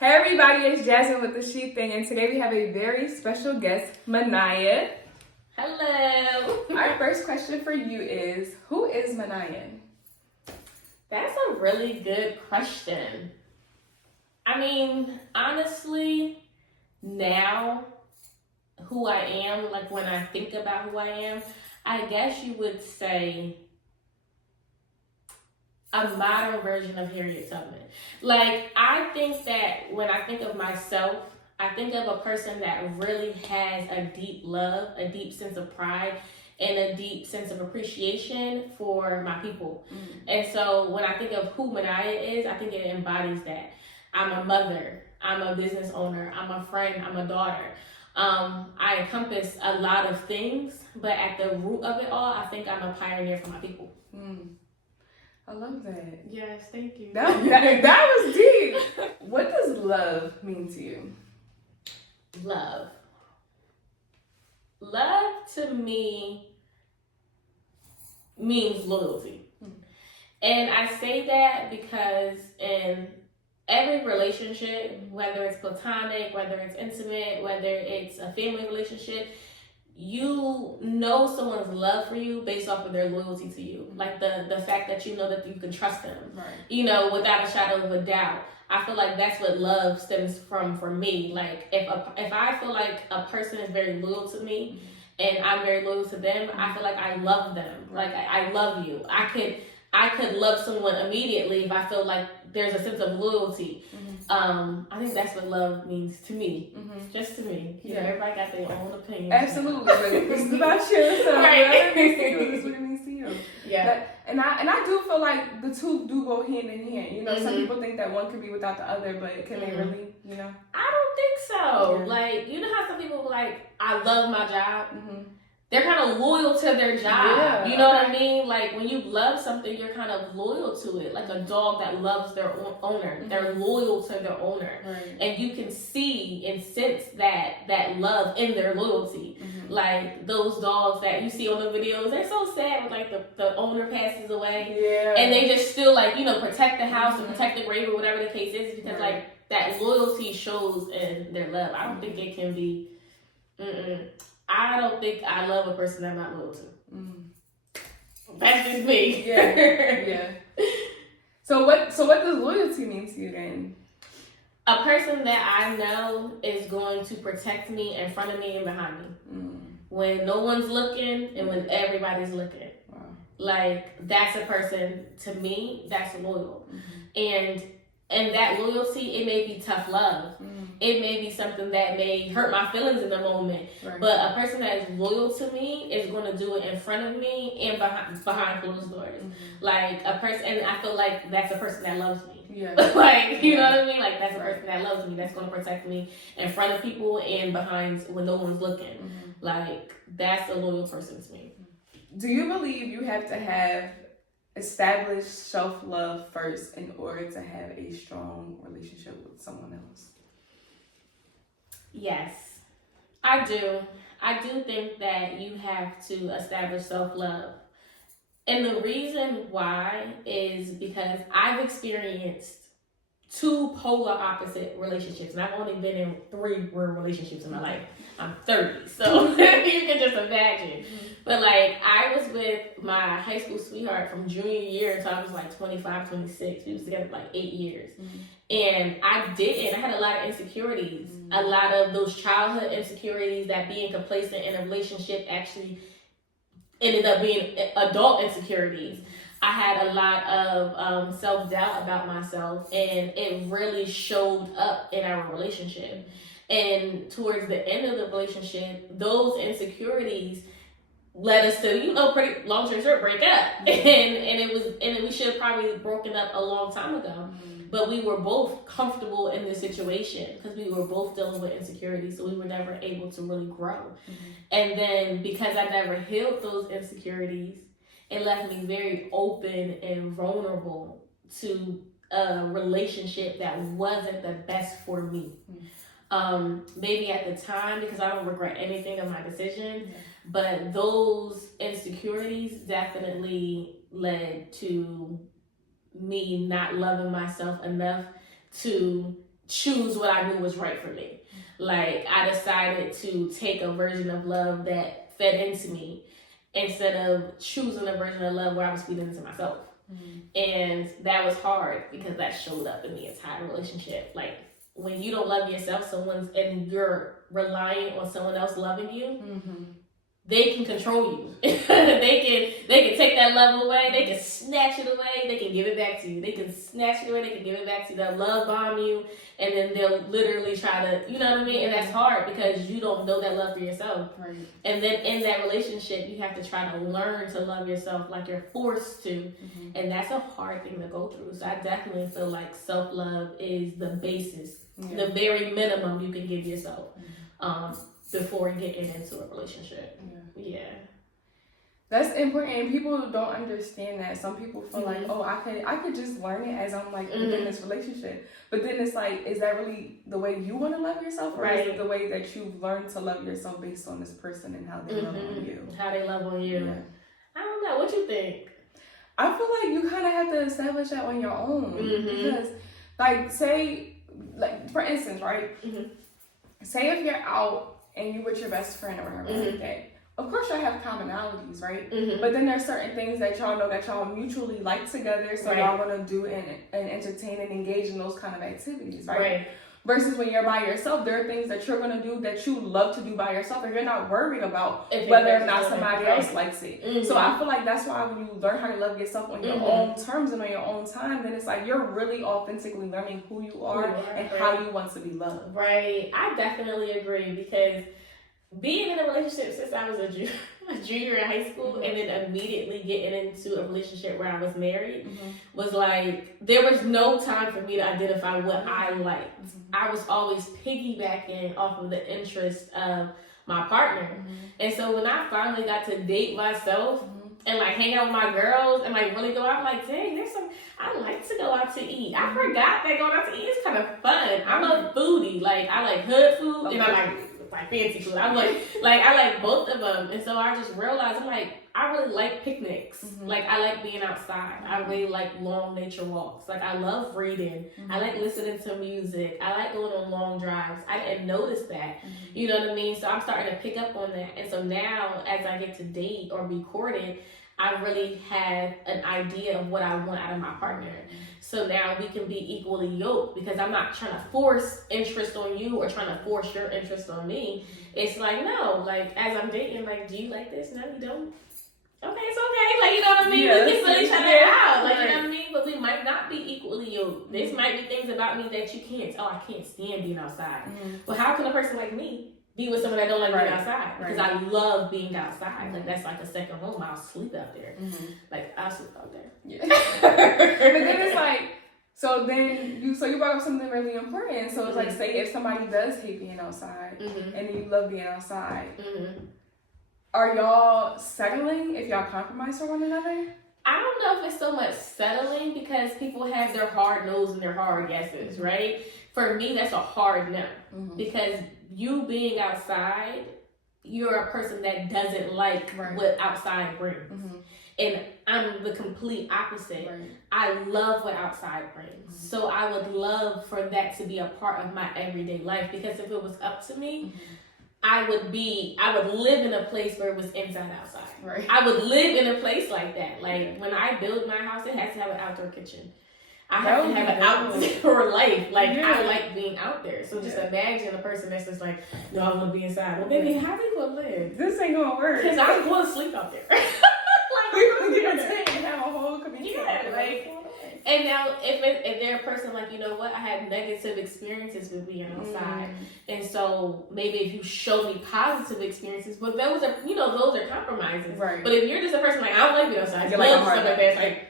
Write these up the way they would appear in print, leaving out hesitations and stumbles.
Hey everybody, it's Jasmine with the She Thing, and today we have a very special guest, Monaya. Hello. Our first question for you is, who is Monaya? That's a really good question. I mean, honestly, now who I am, like when I think about who I am, I guess you would say a modern version of Harriet Tubman. Like, I think that when I think of myself, I think of a person that really has a deep love, a deep sense of pride, and a deep sense of appreciation for my people. And so when I think of who Monaya is, I think it embodies that. I'm a mother, I'm a business owner, I'm a friend, I'm a daughter. I encompass a lot of things, but at the root of it all, I think I'm a pioneer for my people. I love that. Yes, thank you. That was deep. What does love mean to you? Love. Love to me means loyalty. And I say that because in every relationship, whether it's platonic, whether it's intimate, whether it's a family relationship, you know someone's love for you based off of their loyalty to you. Like the fact that you know that you can trust them, right. Without a shadow of a doubt. I feel like that's what love stems from for me. Like if I feel like a person is very loyal to me and I'm very loyal to them, I feel like I love them. Right. Like I love you. I could love someone immediately if I feel like there's a sense of loyalty. I think that's what love means to me. Just to me. Yeah. Everybody got their own opinion. Absolutely. But this is about you. So right. This is what it means to you. Yeah. And I do feel like the two do go hand in hand. Some people think that one could be without the other, but can they really, I don't think so. Yeah. Like, you know how some people like, I love my job? They're kind of loyal to their job. Yeah. You know what I mean? Like when you love something, you're kind of loyal to it. Like a dog that loves their owner. They're loyal to their owner. Right. And you can see and sense that love in their loyalty. Like those dogs that you see on the videos, they're so sad when like the owner passes away. Yeah. And they just still like, protect the house and protect the grave or whatever the case is, because like that loyalty shows in their love. I don't think it can be I don't think I love a person I'm not loyal to. That's just me. Yeah. So what does loyalty mean to you then? A person that I know is going to protect me in front of me and behind me. When no one's looking and when everybody's looking. Wow. Like that's a person, to me, that's loyal. And that loyalty, it may be tough love. It may be something that may hurt my feelings in the moment. Right. But a person that is loyal to me is going to do it in front of me and behind closed doors. Like a person, and I feel like that's a person that loves me. Yeah. Like, you know what I mean? Like that's a person that loves me, that's going to protect me in front of people and behind when no one's looking. Like that's a loyal person to me. Do you believe you have to have established self-love first in order to have a strong relationship with someone else? Yes, I do. I do think that you have to establish self-love. And the reason why is because I've experienced two polar opposite relationships. And I've only been in 3 real relationships in my life. I'm 30, so you can just imagine. But like, I was with my high school sweetheart from junior year until I was like 25, 26. We was together for like 8 years. And I had a lot of insecurities. A lot of those childhood insecurities that being complacent in a relationship actually ended up being adult insecurities. I had a lot of self-doubt about myself, and it really showed up in our relationship. And towards the end of the relationship, those insecurities led us to, pretty long story short, break up. And we should have probably broken up a long time ago. But we were both comfortable in the situation because we were both dealing with insecurity, so we were never able to really grow. And then because I never healed those insecurities, it left me very open and vulnerable to a relationship that wasn't the best for me. Maybe at the time, because I don't regret anything of my decision, but those insecurities definitely led to me not loving myself enough to choose what I knew was right for me. Like, I decided to take a version of love that fed into me instead of choosing a version of love where I was feeding into myself. And that was hard because that showed up in the entire relationship. Like, when you don't love yourself, and you're relying on someone else loving you, they can control you. they can take that love away. They can snatch it away. They can give it back to you. They can snatch it away. They can give it back to you. They'll love bomb you, and then they'll literally try to, you know what I mean? And that's hard because you don't know that love for yourself. Right. And then in that relationship, you have to try to learn to love yourself like you're forced to. And that's a hard thing to go through. So I definitely feel like self-love is the basis, the very minimum you can give yourself. Before getting into a relationship. Yeah. That's important, and people don't understand that. Some people feel like, oh, I could just learn it as I'm like in this relationship. But then it's like, is that really the way you want to love yourself, or is it the way that you've learned to love yourself based on this person and how they love on you? How they love on you. Yeah. I don't know. What you think? I feel like you kind of have to establish that on your own because, like, say, like for instance, right? Say if you're out and you with your best friend or whatever like that. Of course, y'all have commonalities, right? But then there's certain things that y'all know that y'all mutually like together, so y'all want to do and entertain and engage in those kind of activities, right? Versus when you're by yourself, there are things that you're going to do that you love to do by yourself, and you're not worried about whether or not somebody else likes it. So I feel like that's why when you learn how to love yourself on your own terms and on your own time, then it's like you're really authentically learning who you are and how you want to be loved. Right. I definitely agree because being in a relationship since I was a junior in high school and then immediately getting into a relationship where I was married was like, there was no time for me to identify what I liked. I was always piggybacking off of the interest of my partner. And so when I finally got to date myself and like hang out with my girls and like really go out, like, dang, I like to go out to eat. I forgot that going out to eat is kind of fun. I'm a foodie. Like, I like hood food and I like fancy food. I'm like I like both of them, and so I just realized I'm like, I really like picnics. Like, I like being outside. I really like long nature walks. Like, I love reading. I like listening to music. I like going on long drives. I didn't notice that. You know what I mean? So I'm starting to pick up on that, and so now as I get to date or be courted, I really have an idea of what I want out of my partner. So now we can be equally yoked because I'm not trying to force interest on you or trying to force your interest on me. It's like, no, like, as I'm dating, like, do you like this? No, you don't? Okay, it's okay. Like, you know what I mean? We can fill each other out. Like, you know what I mean? But we might not be equally yoked. This might be things about me that you can't. Oh, I can't stand being outside. Well, how can a person like me be with someone that don't like being outside? Because I love being outside. Like, that's like a second home. I'll sleep out there. Like, I'll sleep out there. Yeah. But then it's like, so you brought up something really important. So it's like, say if somebody does hate being outside and you love being outside, are y'all settling if y'all compromise for one another? I don't know if it's so much settling because people have their hard no's and their hard yeses, right? For me, that's a hard no. Because you being outside, you're a person that doesn't like what outside brings. And I'm the complete opposite. I love what outside brings. So I would love for that to be a part of my everyday life, because if it was up to me, I would live in a place where it was inside outside. I would live in a place like that. Like, when I build my house, it has to have an outdoor kitchen. I have to have an outdoor life. Like, I like being out there. So just imagine a person that's just like, no, I want to be inside. Well, baby, how they gonna live? This ain't gonna work. Because I'm going to sleep out there. We're gonna get a tent and have a whole community. And now, if they're a person like, you know what, I had negative experiences with being outside, and so maybe if you show me positive experiences, but those are compromises. But if you're just a person like, I don't like being outside, I love stuff like that, it's like,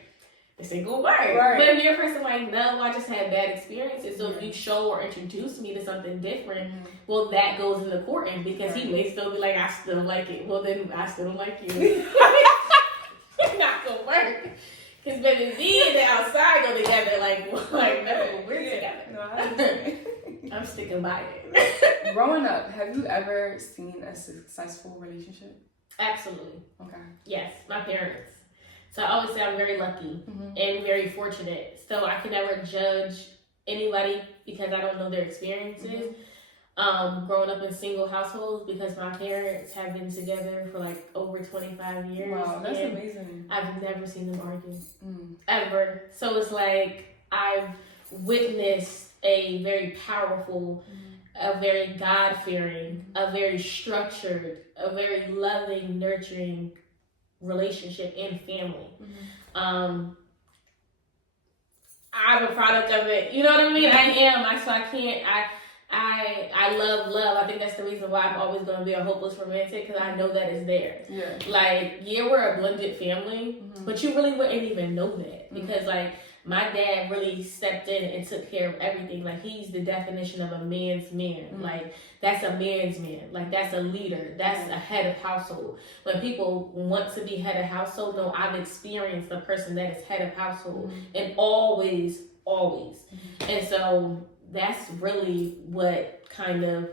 this ain't gonna work. But if you're a person like, no, I just had bad experiences, so if you show or introduce me to something different, well, that goes into courting, because he may still be like, I still like it. Well, then I still don't like you. It's not gonna work. Because baby, me and the outside go together like never when we're together. No, I understand. I'm sticking by it. Growing up, have you ever seen a successful relationship? Absolutely. Okay. Yes, my parents. So I always say I'm very lucky and very fortunate. So I can never judge anybody because I don't know their experiences. Growing up in single households because my parents have been together for like over 25 years. Wow, that's amazing. I've never seen them argue. Ever. So it's like I've witnessed a very powerful, a very God-fearing, a very structured, a very loving, nurturing relationship and family. I'm a product of it. You know what I mean? I am. So I can't. I love love. I think that's the reason why I'm always going to be a hopeless romantic, because I know that it's there. Yeah. Like, yeah, we're a blended family, but you really wouldn't even know that because, like, my dad really stepped in and took care of everything. Like, he's the definition of a man's man. Like, that's a man's man. Like, that's a leader. That's a head of household. When people want to be head of household, no, I've experienced a person that is head of household and always. And so that's really what kind of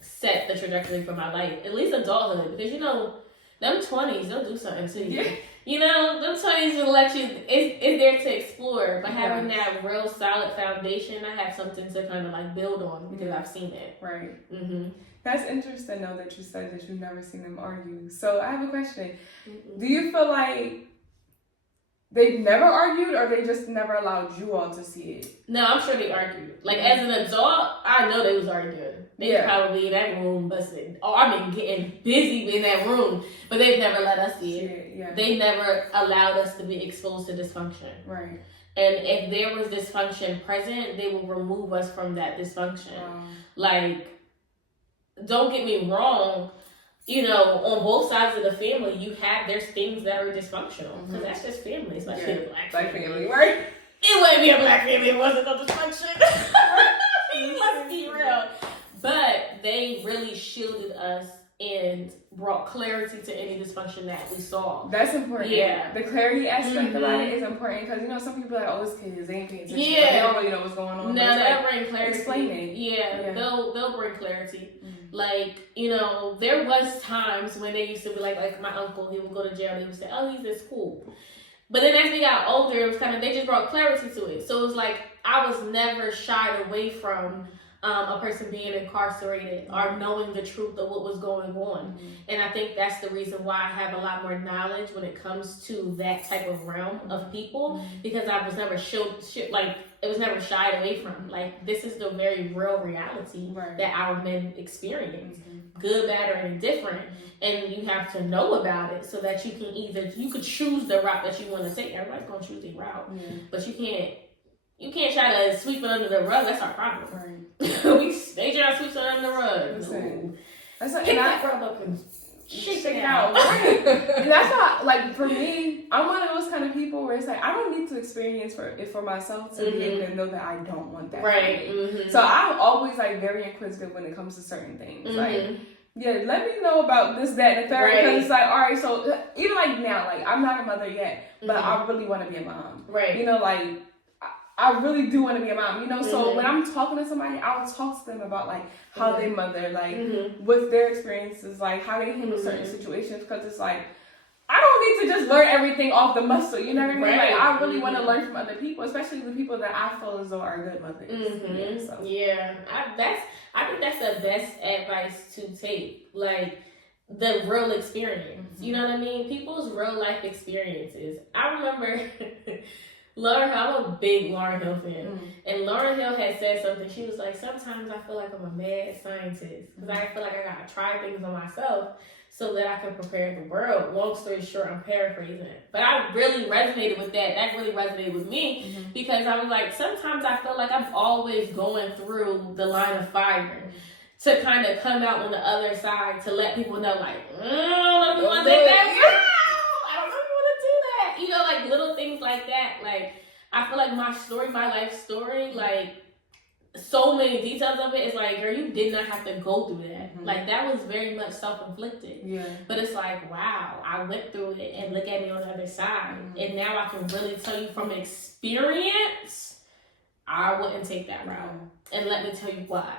set the trajectory for my life, at least adulthood, because you know, them 20s, they'll do something to you. You know, them 20s will let you, it's there to explore, but having that real solid foundation, I have something to kind of like build on because I've seen it. Right. That's interesting though that you said that you've never seen them argue. So I have a question. Do you feel like they never argued, or they just never allowed you all to see it? No, I'm sure they argued. Like, as an adult, I know they was arguing. They was probably in that room busting. Oh, I mean, getting busy in that room. But they've never let us see it. Yeah. They never allowed us to be exposed to dysfunction. Right. And if there was dysfunction present, they will remove us from that dysfunction. Like, don't get me wrong. You know, on both sides of the family, there's things that are dysfunctional. Because that's just family, especially a black family. Right? It wouldn't be a black family if it wasn't no dysfunction. Let's be real. But they really shielded us and brought clarity to any dysfunction that we saw. That's important. Yeah. The clarity aspect about it is important because, you know, some people are like, oh, it's kids, they ain't paying attention. Yeah. They don't really know what's going on. No, they'll bring clarity. Explain it. Yeah. They'll bring clarity. Like, you know, there was times when they used to be like my uncle, he would go to jail and he would say, oh, he's in school. But then as we got older, it was kind of, they just brought clarity to it. So it was like, I was never shied away from a person being incarcerated or knowing the truth of what was going on. And I think that's the reason why I have a lot more knowledge when it comes to that type of realm of people, because I was never it was never shied away from. Like, this is the very real reality that our men experience, good, bad, or indifferent. And you have to know about it so that you can you could choose the route that you want to take. Everybody's going to choose their route, but you can't try to sweep it under the rug. That's our problem. They try to sweep it under the rug. No. That's like, pick that rug up and shake it out. Right. And that's not, like, for me, I'm one of those kind of people where it's like, I don't need to experience it for myself to be able to know that I don't want that. Right. So I'm always, like, very inquisitive when it comes to certain things. Like, yeah, let me know about this, that, and the third. Because it's like, all right, so even like now, like, I'm not a mother yet, but I really want to be a mom. Right. You know, like, I really do want to be a mom, you know? So when I'm talking to somebody, I'll talk to them about, like, how they mother, like, what's their experiences, like, how they handle certain situations, because it's like, I don't need to just learn everything off the muscle, you know what I mean? Like, I really want to learn from other people, especially the people that I feel as though are good mothers. I think that's the best advice to take, like, the real experience, you know what I mean? People's real life experiences. I remember... I'm a big Lauryn Hill fan. And Lauryn Hill had said something. She was like, sometimes I feel like I'm a mad scientist because I feel like I gotta try things on myself so that I can prepare the world. Long story short, I'm paraphrasing it. But I really resonated with that. That really resonated with me because I was like, sometimes I feel like I'm always going through the line of fire to kind of come out on the other side to let people know, like, I don't know if you want to take that. You know, like, little things like that. Like, I feel like my life story, like, so many details of it is like, girl, you did not have to go through that. Like, that was very much self-inflicted. Yeah. But it's like, wow, I went through it and look at me on the other side. And now I can really tell you from experience, I wouldn't take that route. And let me tell you why.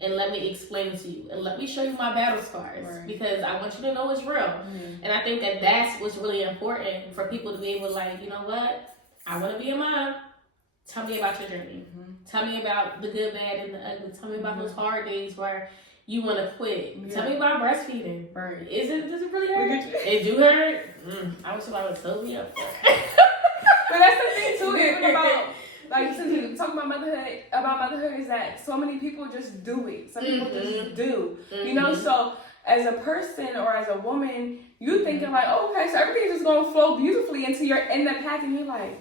And let me explain it to you. And let me show you my battle scars. Because I want you to know it's real. And I think that's what's really important for people to be able to, like, you know what? I want to be a mom. Tell me about your journey. Tell me about the good, bad, and the ugly. Tell me about those hard days where you want to quit. Yeah. Tell me about breastfeeding. Right. Does it really hurt? It do hurt? I wish somebody would sew me up for it. But that's the thing too, even about, like, since we talk about motherhood is that so many people just do it. Some people just do. You know, so as a person or as a woman, you thinking like, oh, okay, so everything's just gonna flow beautifully until you're in the path and you're like,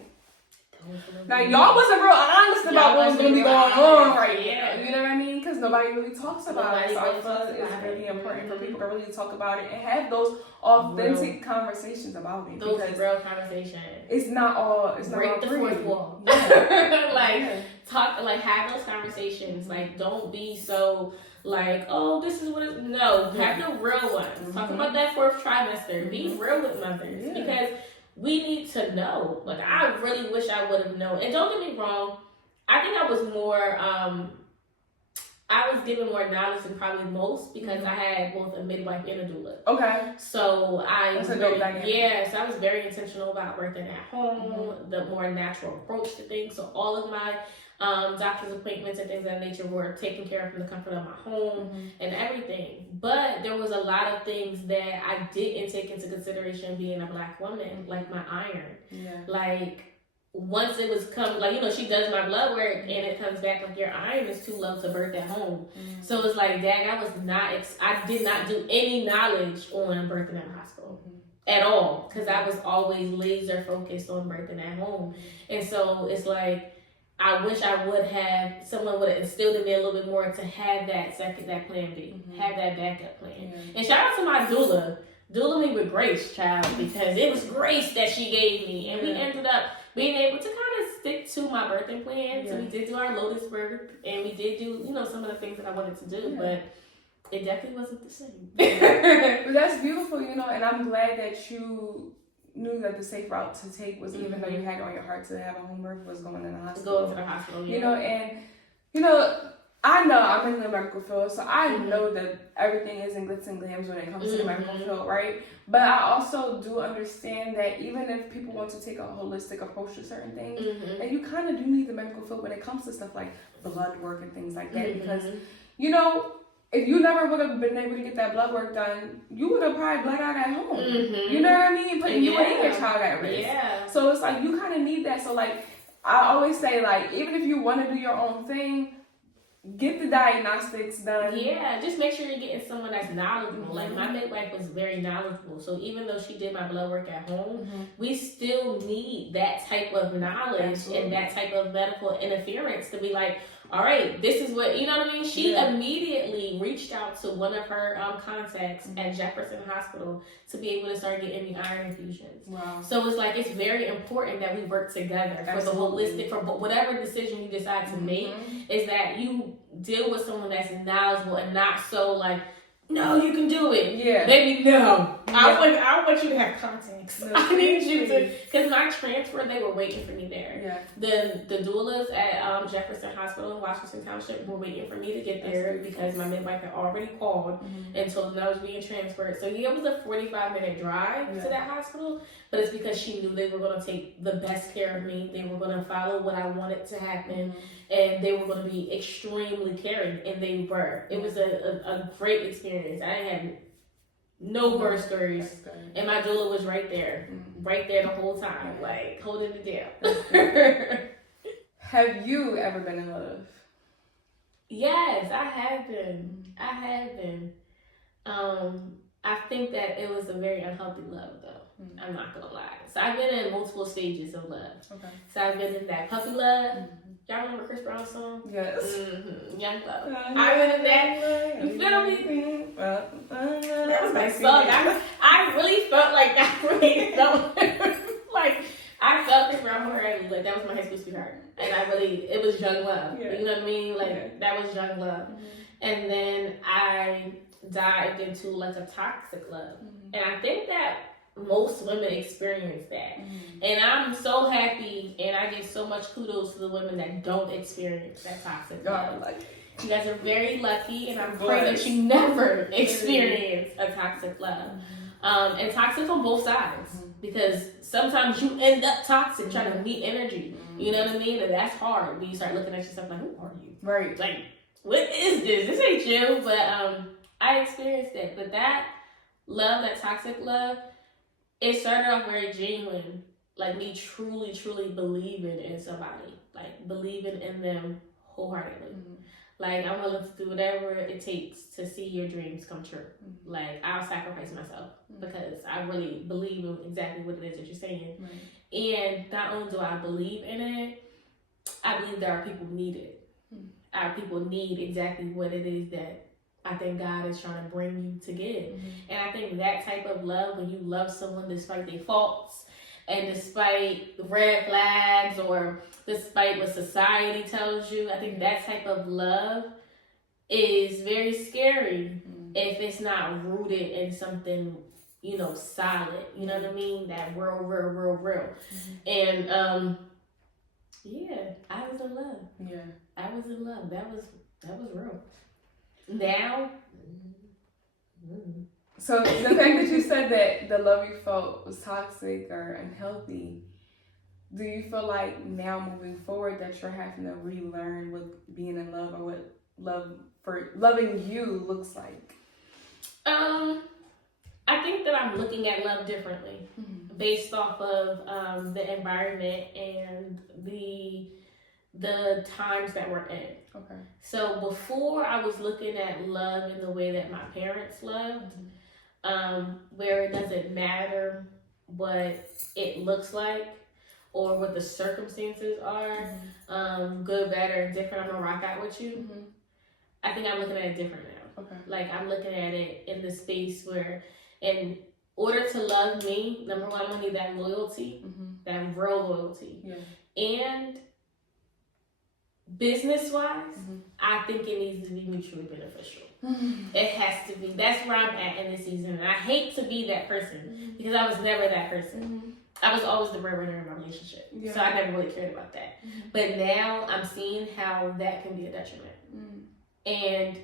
now y'all wasn't real honest about what's gonna be going on right now. You know what I mean? Because nobody really talks about it. So I feel it's really important for people to really talk about it and have those authentic conversations about it. Those real conversations. It's not all. It's break not the fourth wall. Talk. Have those conversations. Like, don't be so. Like, oh, this is what it... No, have the real ones. Talk about that 4th trimester. Be real with mothers. Because we need to know. Like, I really wish I would have known. And don't get me wrong, I think I was more... I was given more knowledge than probably most because I had both a midwife and a doula. Okay. So I was very intentional about birthing at home, the more natural approach to things. So all of my doctor's appointments and things of that nature were taken care of from the comfort of my home and everything. But there was a lot of things that I didn't take into consideration being a Black woman, like my iron. Yeah. Like, once it was she does my blood work and it comes back like your iron is too low to birth at home. So it's like, dang, I did not do any knowledge on birthing at the hospital at all because I was always laser focused on birthing at home. And so it's like, I wish someone would have instilled in me a little bit more to have that plan B, have that backup plan. And shout out to my doula. Doula me with grace, child, because it was grace that she gave me. And we ended up being able to kind of stick to my birthing plan. So we did do our Lotus birth, and we did do, some of the things that I wanted to do, but it definitely wasn't the same. But that's beautiful, and I'm glad that you knew that the safe route to take was, even though you had it on your heart to have a home birth, was going in the hospital. Going to the hospital, I know I'm in the medical field, so I know that everything isn't glitz and glams when it comes to the medical field, right? But I also do understand that even if people want to take a holistic approach to certain things, and you kind of do need the medical field when it comes to stuff like blood work and things like that, because, if you never would have been able to get that blood work done, you would have probably bled out at home. You know what I mean? Putting you and your child at risk. Yeah. So it's like, you kind of need that. So, like, I always say, like, even if you want to do your own thing, get the diagnostics done. Yeah, just make sure you're getting someone that's knowledgeable. Like, my midwife was very knowledgeable. So even though she did my blood work at home, we still need that type of knowledge and that type of medical interference to be like, all right, this is what, you know what I mean? She immediately reached out to one of her contacts at Jefferson Hospital to be able to start getting me iron infusions. Wow. So it's like, it's very important that we work together for the holistic, for whatever decision you decide to make, is that you deal with someone that's knowledgeable and not so like, no, you can do it. Yeah. Baby, no. I want you to have contacts. No, I need you to, because my transfer, they were waiting for me there. Yeah. The doulas at Jefferson Hospital in Washington Township were waiting for me to get there because my midwife had already called and told them I was being transferred. So it was a 45-minute drive to that hospital, but it's because she knew they were going to take the best care of me. They were going to follow what I wanted to happen, and they were going to be extremely caring, and they were. It was a great experience. I didn't have no birth stories, and my doula was right there the whole time, like holding it down. Have you ever been in love? Yes, I have been. I think that it was a very unhealthy love, though. I'm not gonna lie. So I've been in multiple stages of love. Okay. So I've been in that puppy love. Y'all remember Chris Brown's song? Yes. Young Love. I went in that. You feel me? That was my song. I really felt like like I felt Chris Brown already. Like, that was my high school sweetheart, and it was young love. Yeah. You know what I mean? Like that was young love, and then I dived into like a toxic love, and I think that most women experience that. And I'm so happy, and I give so much kudos to the women that don't experience that toxic love. You guys are very lucky, and I'm praying that you never experience a toxic love. And toxic on both sides. Because sometimes you end up toxic trying to meet energy. You know what I mean? And that's hard when you start looking at yourself like, who are you? Right. Like, what is this? This ain't you. But I experienced it. But that love, that toxic love, it started off very genuine. Like me truly, truly believing in somebody. Like believing in them wholeheartedly. Like I'm willing to do whatever it takes to see your dreams come true. Like I'll sacrifice myself because I really believe in exactly what it is that you're saying. And not only do I believe in it, I believe there are people who need it. Our people need exactly what it is that I think God is trying to bring you to give. And I think that type of love, when you love someone despite their faults and despite the red flags or despite what society tells you, I think that type of love is very scary if it's not rooted in something, you know, solid. You know what I mean? That real. And yeah, I was in love. Yeah, I was in love. That was real. Now, so the fact that you said that the love you felt was toxic or unhealthy, do you feel like now moving forward that you're having to relearn what being in love or what love for loving you looks like? I think that I'm looking at love differently based off of the environment and the times that we're in. Okay. So before I was looking at love in the way that my parents loved, where it doesn't matter what it looks like or what the circumstances are, good, bad, or different, I'm gonna rock out with you. I think I'm looking at it different now. Okay. Like I'm looking at it in the space where, in order to love me, number one, I'm gonna need that loyalty, that real loyalty, and business-wise, I think it needs to be mutually beneficial. It has to be. That's where I'm at in this season. And I hate to be that person because I was never that person. I was always the breadwinner in my relationship. So I never really cared about that. But now I'm seeing how that can be a detriment. And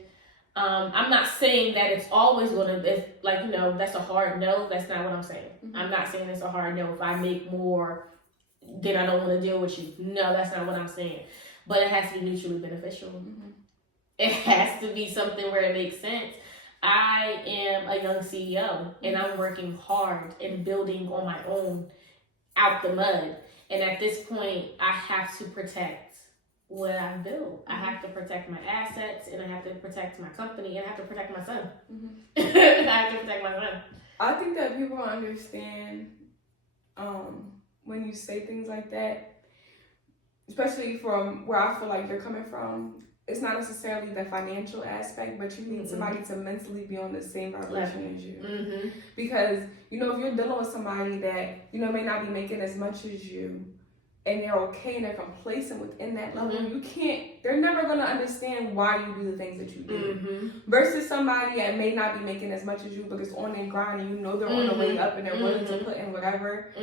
I'm not saying that it's always going to, like, you know, that's a hard no. That's not what I'm saying. I'm not saying it's a hard no. If I make more, then I don't want to deal with you. No, that's not what I'm saying. But it has to be mutually beneficial. It has to be something where it makes sense. I am a young CEO and I'm working hard and building on my own out the mud. And at this point, I have to protect what I've built. I have to protect my assets and I have to protect my company and I have to protect my son. I have to protect my son. I think that people don't understand when you say things like that, especially from where I feel like you're coming from. It's not necessarily the financial aspect, but you need somebody to mentally be on the same vibration as you. Because, you know, if you're dealing with somebody that, you know, may not be making as much as you, and they're okay and they're complacent within that level, they're never going to understand why you do the things that you do. Versus somebody that may not be making as much as you, but it's on their grind and you know they're on the way up and they're willing to put in whatever.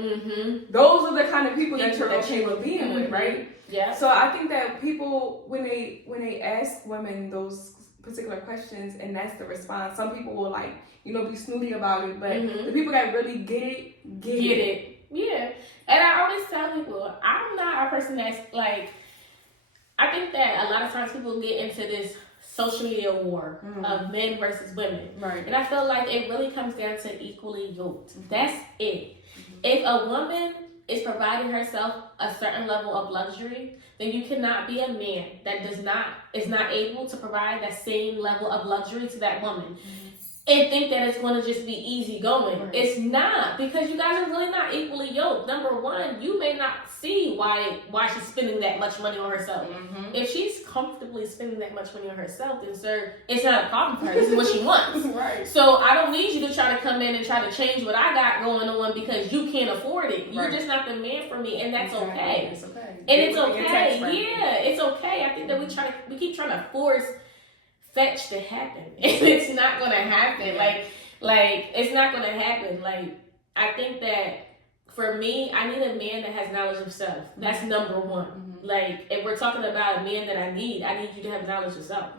Those are the kind of people that you're okay with being with, right? Yeah. So I think that people, when they ask women those particular questions and that's the response, some people will, like, you know, be snooty about it, but the people that really get it. Yeah. And I always tell people, I'm not a person that's like, I think that a lot of times people get into this social media war of men versus women. Right. And I feel like it really comes down to equally yoked. That's it. If a woman is providing herself a certain level of luxury, then you cannot be a man that is not able to provide that same level of luxury to that woman. And think that it's going to just be easy going. Right. It's not, because you guys are really not equally yoked. Number one, you may not see why she's spending that much money on herself. If she's comfortably spending that much money on herself, then sir, it's not a problem for her. This is what she wants. Right. So I don't need you to try to come in and try to change what I got going on because you can't afford it. You're just not the man for me, and that's okay. It's okay. And it's okay. Yeah, it's okay. I think that we keep trying to force fetch to happen, and it's not gonna happen. Like it's not gonna happen. Like I think that for me, I need a man that has knowledge of self. That's number one. Like if we're talking about a man that I need you to have knowledge of self.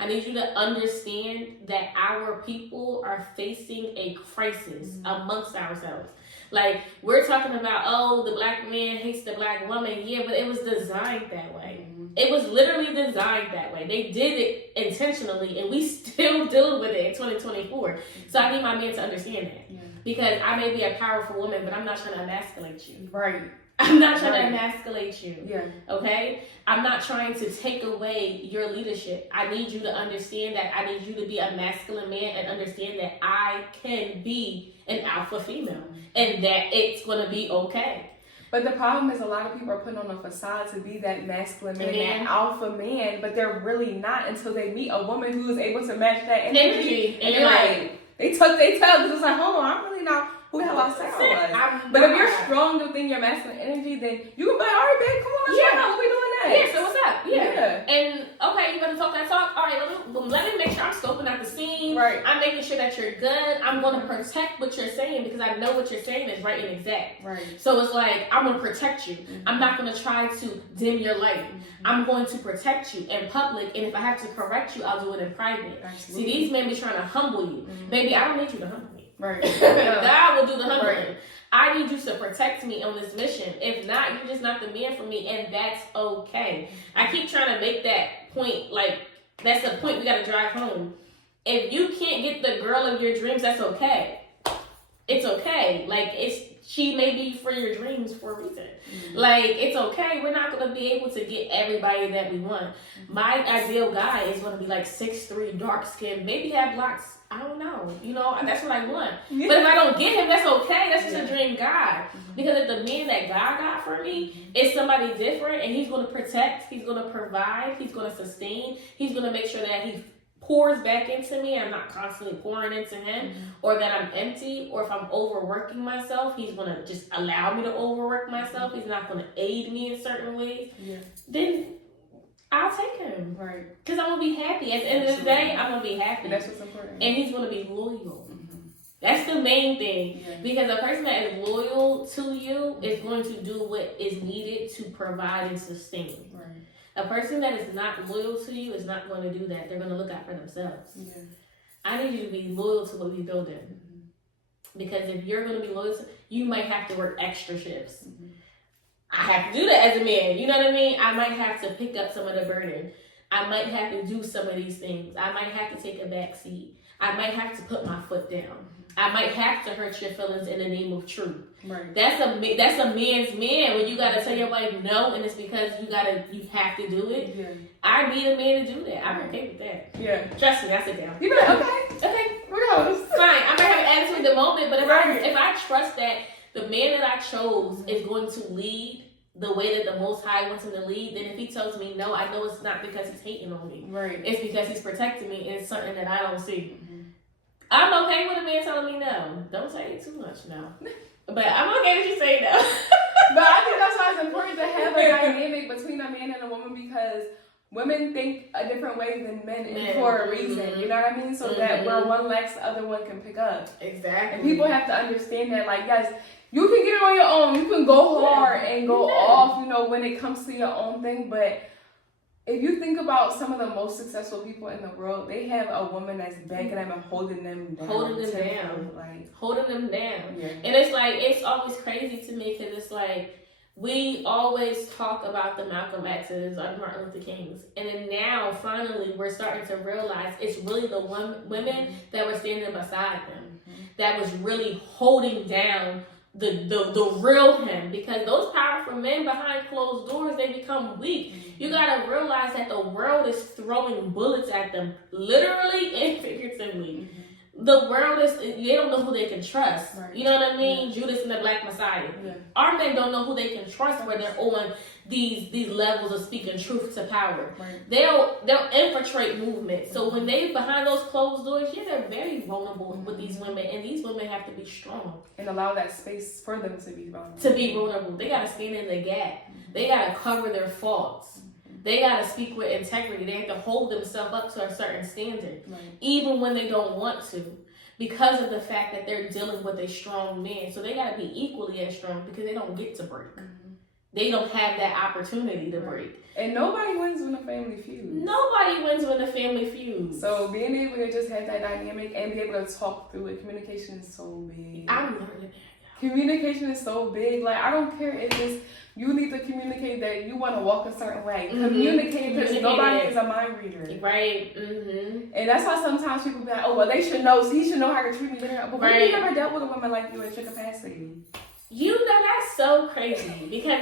I need you to understand that our people are facing a crisis amongst ourselves. Like, we're talking about, oh, the black man hates the black woman. Yeah, but it was designed that way. It was literally designed that way. They did it intentionally, and we still dealing with it in 2024. So I need my man to understand that. Because I may be a powerful woman, but I'm not trying to emasculate you. Right. I'm not trying to emasculate you. Yeah. Okay? I'm not trying to take away your leadership. I need you to understand that. I need you to be a masculine man and understand that I can be an alpha female and that it's going to be okay. But the problem is a lot of people are putting on a facade to be that masculine man, that alpha man, but they're really not until they meet a woman who is able to match that energy. And they're like, they tuck their tail because it's like, hold on, I'm really not who the hell I said I was. But if you're strong within your masculine energy, then you can be like, all right, babe, come on, let's check out what we doing next. Yeah, so what's up? Yeah. And, okay, you better talk that talk. All right, let me make sure I'm scoping out the scene. Right. I'm making sure that you're good. I'm going to protect what you're saying because I know what you're saying is right and exact. Right. So it's like, I'm going to protect you. I'm not going to try to dim your light. I'm going to protect you in public, and if I have to correct you, I'll do it in private. Absolutely. See, these men be trying to humble you. Baby, I don't need you to humble me. Right. God will do the humbling. Right. I need you to protect me on this mission. If not, you're just not the man for me, and that's okay. I keep trying to make that point, like, that's the point we gotta drive home. If you can't get the girl of your dreams, that's okay. It's okay. Like, she may be for your dreams for a reason. Like, it's okay. We're not gonna be able to get everybody that we want. My ideal guy is gonna be like 6'3", dark skin, maybe have locks. I don't know. You know, that's what I want. Yeah. But if I don't get him, that's okay. That's just a dream guy. Because if the man that God got for me is somebody different, and he's going to protect, he's going to provide, he's going to sustain, he's going to make sure that he pours back into me. I'm not constantly pouring into him, or that I'm empty, or if I'm overworking myself, he's going to just allow me to overwork myself. He's not going to aid me in certain ways. Yeah. Then I'll take him. Right. Because I'm going to be happy. At the end of the day, I'm going to be happy. That's what's important. And he's going to be loyal. That's the main thing. Yeah. Because a person that is loyal to you is going to do what is needed to provide and sustain. Right. A person that is not loyal to you is not going to do that. They're going to look out for themselves. Yeah. I need you to be loyal to what we're building. Because if you're going to be loyal to, you might have to work extra shifts. I have to do that as a man. You know what I mean? I might have to pick up some of the burden. I might have to do some of these things. I might have to take a back seat. I might have to put my foot down. I might have to hurt your feelings in the name of truth. Right. That's a man's man when you gotta tell your wife no, and it's because you have to do it. Yeah. I need a man to do that. I'm okay with that. Yeah. Trust me, I sit down. You know, okay. We're fine. I might have an attitude at the moment, but if I trust that the man that I chose is going to lead the way that the Most High wants him to lead, then if he tells me no, I know it's not because he's hating on me. Right. It's because he's protecting me, and it's something that I don't see. I'm okay with a man telling me no. Don't say it too much no. But I'm okay if you say no. But I think that's why it's important to have a dynamic between a man and a woman, because women think a different way than men for a reason. You know what I mean? So that where one lacks, the other one can pick up. Exactly. And people have to understand that, like, yes, you can get it on your own. You can go hard and go off, you know, when it comes to your own thing. But if you think about some of the most successful people in the world, they have a woman that's backing them and holding them down. Holding them down. Yeah. And it's like, it's always crazy to me because it's like, we always talk about the Malcolm X's or Martin Luther Kings. And then now, finally, we're starting to realize it's really the women that were standing beside them that was really holding down the real him, because those powerful men behind closed doors, they become weak. You gotta realize that the world is throwing bullets at them, literally and figuratively. The world is, they don't know who they can trust. Right. You know what I mean? Judas and the Black Messiah. Yeah. Our men don't know who they can trust where they're on these levels of speaking truth to power. Right. They'll infiltrate movement. So when they behind those closed doors, they're very vulnerable with these women, and these women have to be strong and allow that space for them to be vulnerable. They gotta stand in the gap. They gotta cover their faults. They gotta speak with integrity. They have to hold themselves up to a certain standard, even when they don't want to, because of the fact that they're dealing with a strong man. So they gotta be equally as strong because they don't get to break. They don't have that opportunity to break. And nobody wins when a family feuds. So being able to just have that dynamic and be able to talk through it, communication is so big. I'm learning that. communication is so big. Like, I don't care if it's, you need to communicate that you want to walk a certain way. Communicate, because nobody is a mind reader. Right. And that's why sometimes people be like, oh, well, they should know, so he should know how to treat me better. But we never dealt with a woman like you at your capacity. You know, that's so crazy. Because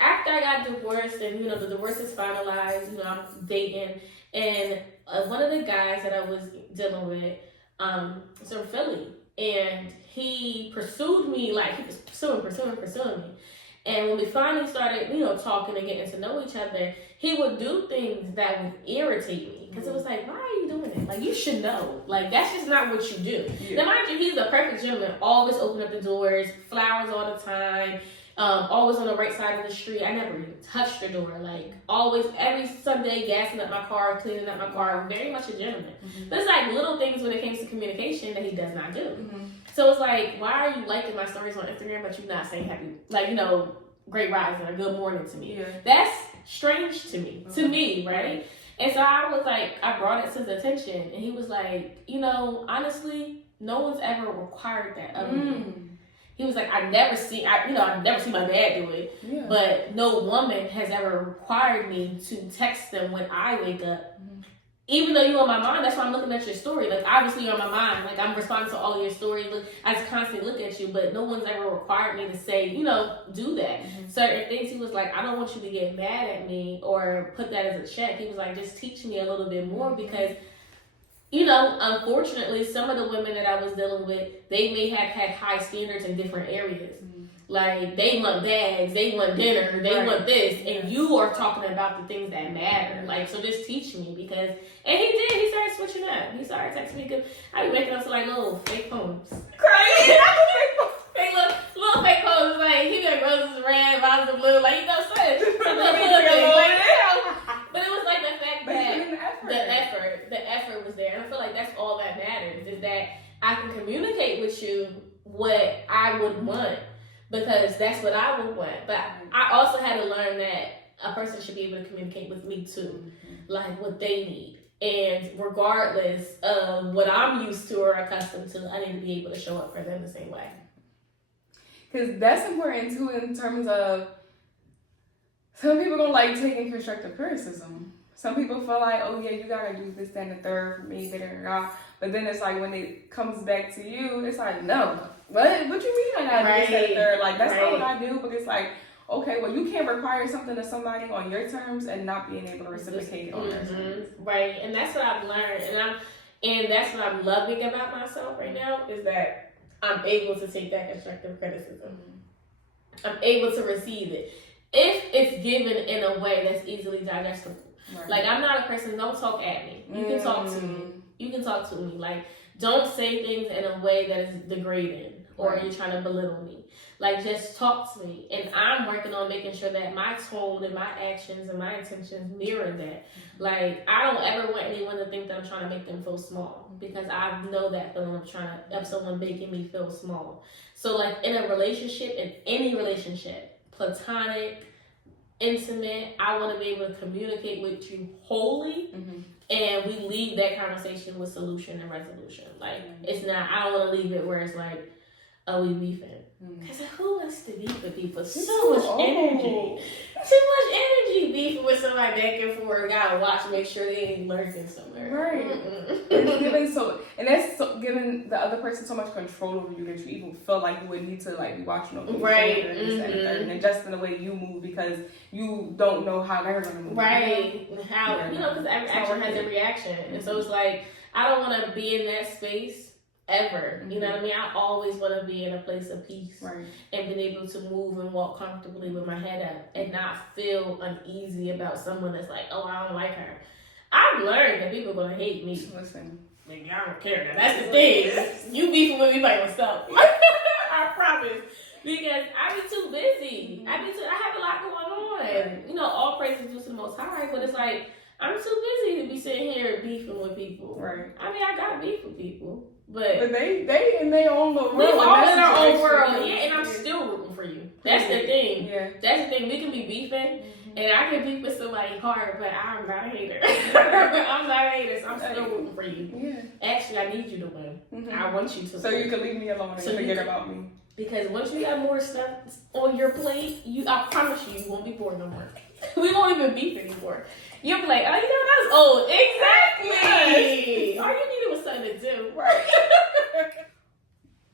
after I got divorced, and, you know, the divorce is finalized, you know, I'm dating, and one of the guys that I was dealing with was from Philly. And he pursued me, like, he was pursuing me. And when we finally started, you know, talking and getting to know each other, he would do things that would irritate me. Because it was like, why are you doing it? Like, you should know. Like, that's just not what you do. Yeah. Now, mind you, he's a perfect gentleman. Always open up the doors, flowers all the time, always on the right side of the street. I never even touched the door. Like, always, every Sunday, gassing up my car, cleaning up my car. Very much a gentleman. But it's like little things when it comes to communication that he does not do. So it's like, why are you liking my stories on Instagram, but you're not saying happy, like, you know, great rising or good morning to me? Yeah. That's strange to me, right? And so I was like, I brought it to his attention, and he was like, you know, honestly, no one's ever required that of me. He was like, I've never seen my dad do it, but no woman has ever required me to text them when I wake up. Even though you're on my mind, that's why I'm looking at your story. Like, obviously you're on my mind. Like, I'm responding to all of your stories. Look, I just constantly look at you, but no one's ever required me to say, you know, do that. Certain things, he was like, I don't want you to get mad at me or put that as a check. He was like, just teach me a little bit more, because, you know, unfortunately, some of the women that I was dealing with, they may have had high standards in different areas. Like, they want bags, they want dinner, they want this, and you are talking about the things that matter. Like, so just teach me, because, and he did, he started switching up. He started texting me, because I be waking up to, like, little fake poems. Crazy! Fake little fake poems, like, he be like, roses are red, violets are blue, like, you know, such. But it was like the fact that the effort was there. And I feel like that's all that matters, is that I can communicate with you what I would want, because that's what I would want. But I also had to learn that a person should be able to communicate with me too, like what they need. And regardless of what I'm used to or accustomed to, I need to be able to show up for them the same way. Because that's important too, in terms of, some people don't like taking constructive criticism. Some people feel like, oh yeah, you gotta do this, that, and the third for me, but then it's like, when it comes back to you, it's like, no. What you mean I gotta do this, that, and the third? Like, that's not what I do. But it's like, okay, well, you can't require something of somebody on your terms and not being able to reciprocate on their terms. Right, and that's what I've learned, and that's what I'm loving about myself right now, is that I'm able to take that constructive criticism. I'm able to receive it if it's given in a way that's easily digestible. Right. Like, I'm not a person, don't talk at me. You can talk to me. You can talk to me. Like, don't say things in a way that is degrading or you're trying to belittle me. Like, just talk to me. And I'm working on making sure that my tone and my actions and my intentions mirror that. Like, I don't ever want anyone to think that I'm trying to make them feel small, because I know that feeling of someone making me feel small. So, like, in a relationship, in any relationship, platonic, intimate, I want to be able to communicate with you wholly, and we leave that conversation with solution and resolution. Like, it's not, I don't want to leave it where it's like, oh, we beefing. Because who wants to beef with people? So much energy. Too much energy beefing with somebody back and forth. Gotta watch, make sure they ain't lurking somewhere. Right. It's giving the other person so much control over you that you even feel like you would need to, like, be watching over your shoulder and this, that, and third, and adjusting the way you move, because you don't know how they're gonna move. Right. How, you know, because every action has a reaction. And so it's like, I don't want to be in that space ever. You know what I mean? I always want to be in a place of peace, and being able to move and walk comfortably with my head up and not feel uneasy about someone that's like, oh, I don't like her. I've learned that people are going to hate me. Listen. Like, I don't care. Now, that's the thing. You beefing with me by yourself. I promise. Because I be too busy. I have a lot going on. You know, all praise is due to the Most High, but it's like, I'm too busy to be sitting here beefing with people. Right. I mean, I got beef with people. But they in their own little world. We all in our own world. Yeah, and I'm still rooting for you. That's the thing. Yeah. That's the thing. We can be beefing, and I can beef with somebody hard, but I'm not a hater. I'm not a hater, so I'm still rooting for you. Yeah. Actually, I need you to win. I want you to so win. You can leave me alone and forget about me. Because once you got more stuff on your plate, I promise you won't be bored no more. We won't even beef anymore. You'll be like, oh, that's old. Exactly. All you needed was something to do. Right.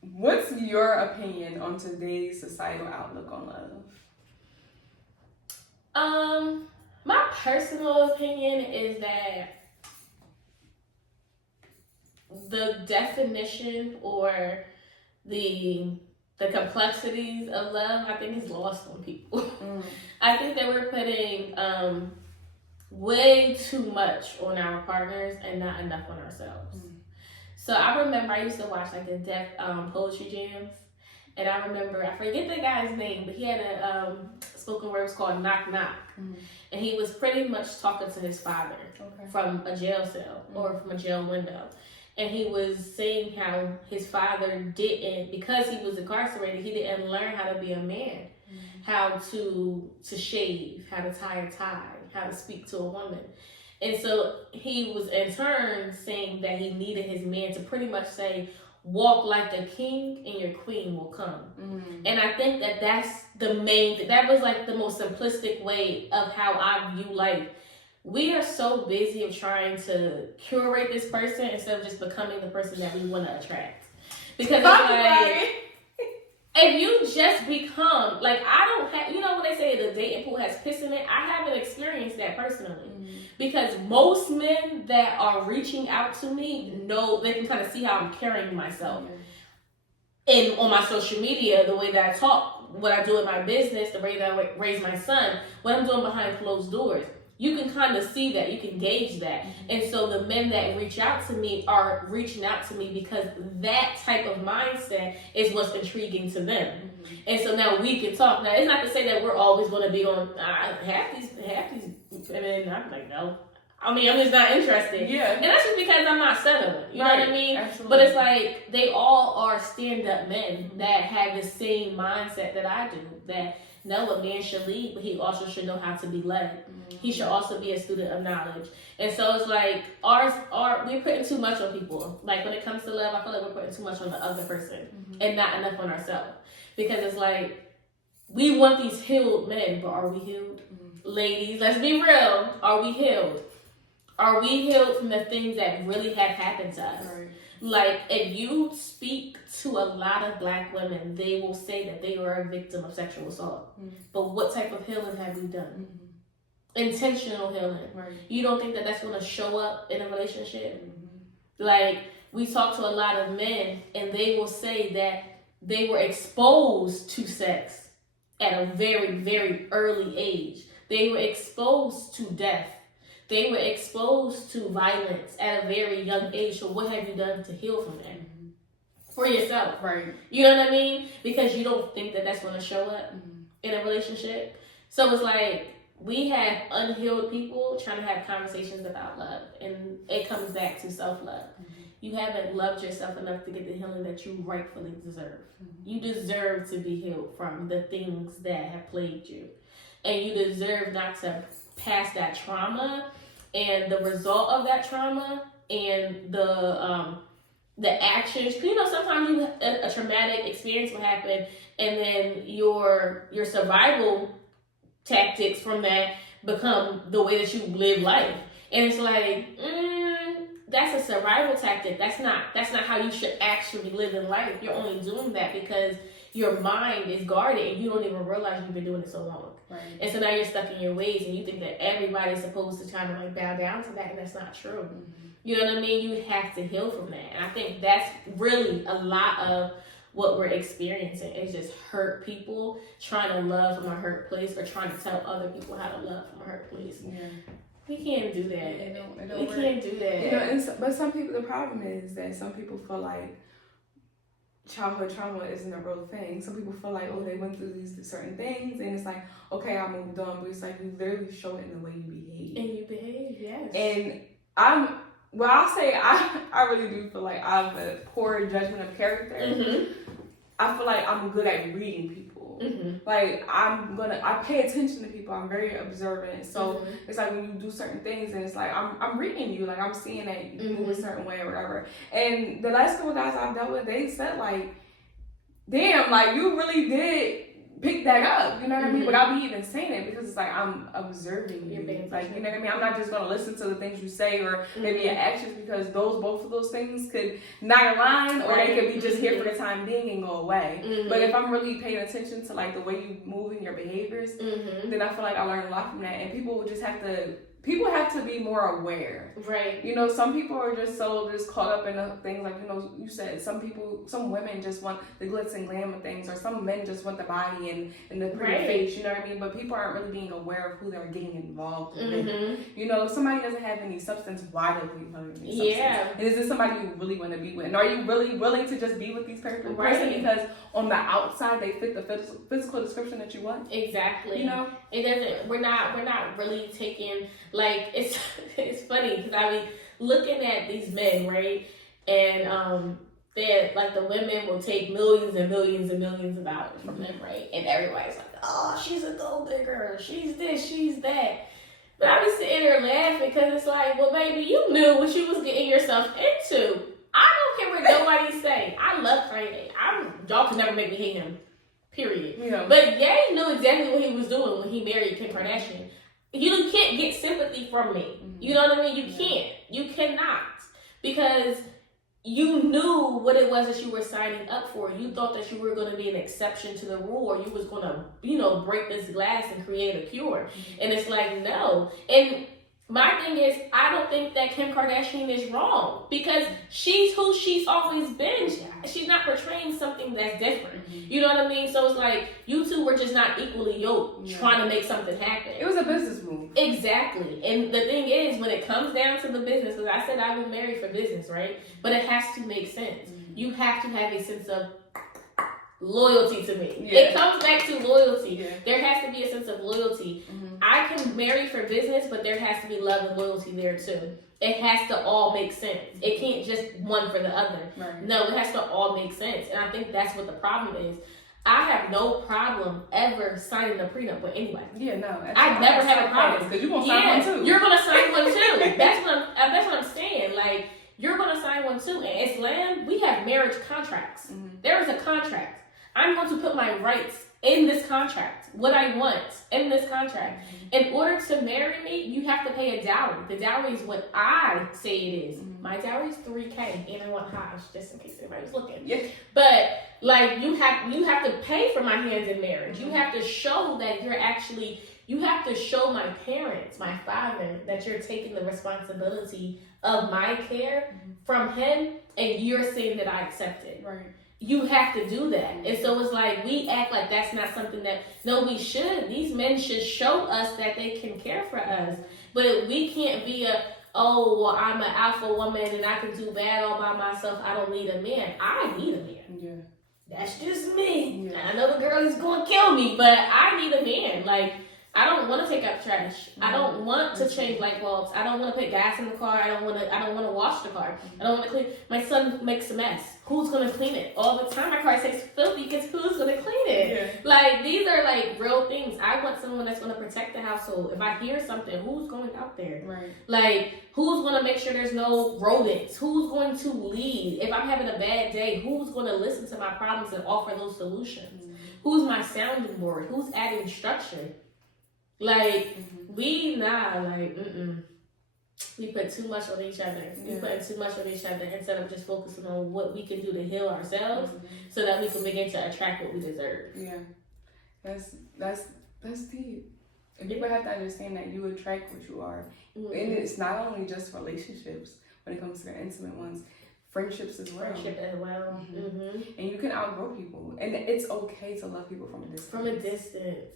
What's your opinion on today's societal outlook on love? My personal opinion is that the definition or the complexities of love, I think, is lost on people. I think that we're putting way too much on our partners and not enough on ourselves. So I remember I used to watch like the deaf poetry jams, and I remember, I forget the guy's name, but he had a spoken word, was called Knock Knock, and he was pretty much talking to his father from a jail cell or from a jail window. And he was saying how his father didn't, because he was incarcerated, he didn't learn how to be a man, how to shave, how to tie a tie, how to speak to a woman. And so he was in turn saying that he needed his man to pretty much say, walk like a king and your queen will come. And I think that that's that was like the most simplistic way of how I view life. We are so busy of trying to curate this person instead of just becoming the person that we want to attract. Because it's like, if you just become, like, I don't have, when they say the dating pool has piss in it, I haven't experienced that personally. Because most men that are reaching out to me know, they can kind of see how I'm carrying myself. And on my social media, the way that I talk, what I do in my business, the way that I raise my son, what I'm doing behind closed doors. You can kind of see that, you can gauge that. And so the men that reach out to me are reaching out to me because that type of mindset is what's intriguing to them. And so now we can talk. Now, it's not to say that we're always going to be on half these women. I'm like, no. I mean, I'm just not interested. Yeah. And that's just because I'm not settling. You know what I mean? Absolutely. But it's like they all are stand-up men that have the same mindset that I do. That no, a man should lead, but he also should know how to be led. He should also be a student of knowledge. And so it's like we're putting too much on people. Like when it comes to love, I feel like we're putting too much on the other person and not enough on ourselves. Because it's like, we want these healed men, but are we healed? Ladies, let's be real. Are we healed? Are we healed from the things that really have happened to us? Right. Like, if you speak to a lot of Black women, they will say that they were a victim of sexual assault. But what type of healing have we done? Intentional healing. Right. You don't think that that's going to show up in a relationship? Like, we talk to a lot of men, and they will say that they were exposed to sex at a very, very early age. They were exposed to death. They were exposed to violence at a very young age. So what have you done to heal from that? For yourself. Right. You know what I mean? Because you don't think that that's going to show up in a relationship. So it's like, we have unhealed people trying to have conversations about love. And it comes back to self-love. You haven't loved yourself enough to get the healing that you rightfully deserve. You deserve to be healed from the things that have plagued you. And you deserve not to pass that trauma and the result of that trauma and the actions. Sometimes a traumatic experience will happen, and then your survival tactics from that become the way that you live life. And it's like, that's a survival tactic. That's not how you should actually live in life. You're only doing that because your mind is guarded and you don't even realize you've been doing it so long. Right. And so now you're stuck in your ways and you think that everybody's supposed to kind of like bow down to that, and that's not true. You know what I mean? You have to heal from that. And I think that's really a lot of what we're experiencing is just hurt people trying to love from a hurt place or trying to tell other people how to love from a hurt place. Yeah. We can't do that. We can't do that. But some people, the problem is that some people feel like childhood trauma isn't a real thing. Some people feel like, they went through these certain things, and it's like, okay, I moved on. But it's like, you literally show it in the way you behave. And you behave, yes. And I'll say I really do feel like I have a poor judgment of character. I feel like I'm good at reading people. Like, I pay attention to people. I'm very observant. So it's like when you do certain things, and it's like, I'm reading you. Like, I'm seeing that you move a certain way or whatever. And the last couple guys I've dealt with, they said, like, damn, like, you really did pick that up, you know what I mean? Without me even saying it, because it's like I'm observing you. Like, you know what I mean? I'm not just gonna listen to the things you say or maybe your actions, because both of those things could not align, or they could be just here for the time being and go away. But if I'm really paying attention to like the way you move and your behaviors, then I feel like I learned a lot from that. And people have to be more aware. Right. You know, some people are just caught up in the things, like, you know, you said some women just want the glitz and glam of things, or some men just want the body and the pretty face, you know what I mean? But people aren't really being aware of who they're getting involved with. You know, if somebody doesn't have any substance, why do people have any substance? Yeah. And is this somebody you really want to be with? And are you really willing to just be with these person because on the outside they fit the physical description that you want? Exactly. You know? It doesn't, we're not really taking, like, it's funny, because I mean, looking at these men, right, and they're like, the women will take millions and millions and millions of dollars from them, right, and everybody's like, oh, she's a gold digger, she's this, she's that. But I be sitting there laughing, because it's like, well, baby, you knew what you was getting yourself into. I don't care what nobody say. I love Kanye. Y'all could never make me hate him. Period. Yeah. But Ye knew exactly what he was doing when he married Kim Kardashian. You can't get sympathy from me. You know what I mean? You can't. You cannot. Because you knew what it was that you were signing up for. You thought that you were going to be an exception to the rule, or you was going to, you know, break this glass and create a cure. And it's like, no. And my thing is, I don't think that Kim Kardashian is wrong, because she's who she's always been. She's not portraying something that's different. You know what I mean? So it's like, you two were just not equally yoked trying to make something happen. It was a business move. Exactly. And the thing is, when it comes down to the business, because I said I was married for business, right? But it has to make sense. You have to have a sense of loyalty to me. It comes back to loyalty. There has to be a sense of loyalty. I can marry for business, but there has to be love and loyalty there too. It has to all make sense. It can't just one for the other. No, it has to all make sense. And I think that's what the problem is. I have no problem ever signing a prenup with anybody. Yeah, no. I've never had a problem. Because you're going to sign one too. You're going to sign one too. That's what I'm saying. Like, you're going to sign one too. In Islam, we have marriage contracts. There is a contract. I'm going to put my rights in this contract, what I want in this contract. In order to marry me, you have to pay a dowry. The dowry is what I say it is. My dowry is $3,000, and I want Hajj, just in case anybody's looking. But like, you have to pay for my hands in marriage. You have to show that you have to show my parents, my father, that you're taking the responsibility of my care from him, and you're saying that I accept it. Right. You have to do that. And so it's like, we act like that's not something that, no, we should. These men should show us that they can care for us. But we can't be oh, well, I'm an alpha woman and I can do bad all by myself. I don't need a man. I need a man. Yeah. That's just me. Yeah. I know the girl is going to kill me, but I need a man. Like, I don't want to take out trash. I don't want to change light bulbs. I don't want to put gas in the car. I don't want to wash the car. I don't want to clean. My son makes a mess. Who's going to clean it? All the time my car stays filthy, because who's going to clean it? Yeah. Like, these are like real things. I want someone that's going to protect the household. If I hear something, who's going out there? Right. Like, who's going to make sure there's no rodents? Who's going to lead? If I'm having a bad day, who's going to listen to my problems and offer those solutions? Who's my sounding board? Who's adding structure? Like, we put too much on each other. We put too much on each other instead of just focusing on what we can do to heal ourselves, so that we can begin to attract what we deserve. Yeah, that's deep. And people have to understand that you attract what you are, and it's not only just relationships when it comes to the intimate ones. Friendships as well. And you can outgrow people. And it's okay to love people from a distance.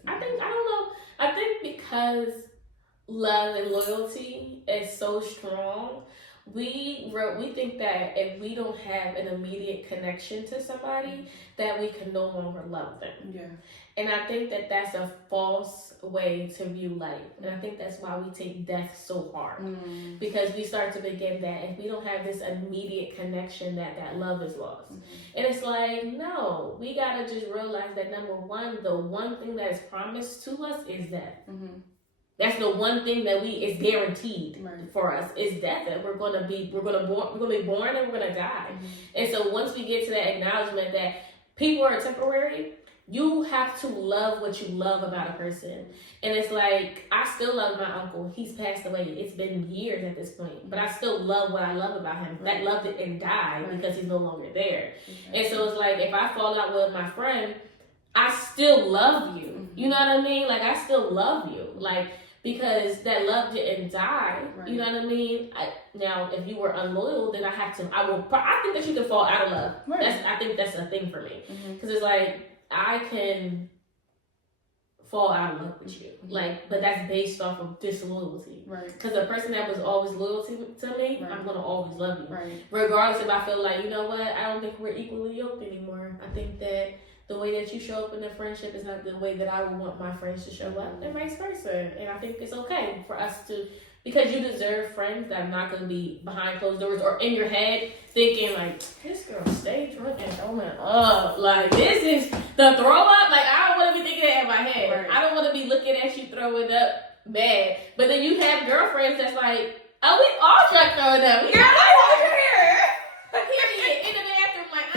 I think because love and loyalty is so strong, we think that if we don't have an immediate connection to somebody, that we can no longer love them. Yeah. And I think that that's a false way to view life. And I think that's why we take death so hard. Because we start to begin that if we don't have this immediate connection, that love is lost. And it's like, no, we got to just realize that, number one, the one thing that is promised to us is death. That's the one thing that is guaranteed for us, is death. That we're gonna be born and we're gonna die. And so once we get to that acknowledgement that people are temporary. You have to love what you love about a person. And it's like, I still love my uncle. He's passed away. It's been years at this point. But I still love what I love about him. That love didn't die because he's no longer there. And so it's like, if I fall out with my friend, I still love you. You know what I mean? Like, I still love you. Like, because that love didn't die. You know what I mean? Now, if you were unloyal, then I think that you can fall out of love. I think that's a thing for me. Because it's like, I can fall out of love with you. Like, but that's based off of disloyalty. Because the person that was always loyal to me, I'm going to always love you. Regardless if I feel like, you know what, I don't think we're equally yoked anymore. I think that the way that you show up in a friendship is not the way that I would want my friends to show up, and vice versa. And I think it's okay for us to, because you deserve friends that are not going to be behind closed doors or in your head thinking like, this girl stay drunk and throwing up. Like, this is the throw up. Like, I don't want to be thinking that in my head. I don't want to be looking at you throwing up bad. But then you have girlfriends that's like, oh, we all drunk throwing up. We all here. Period. In the bathroom, like,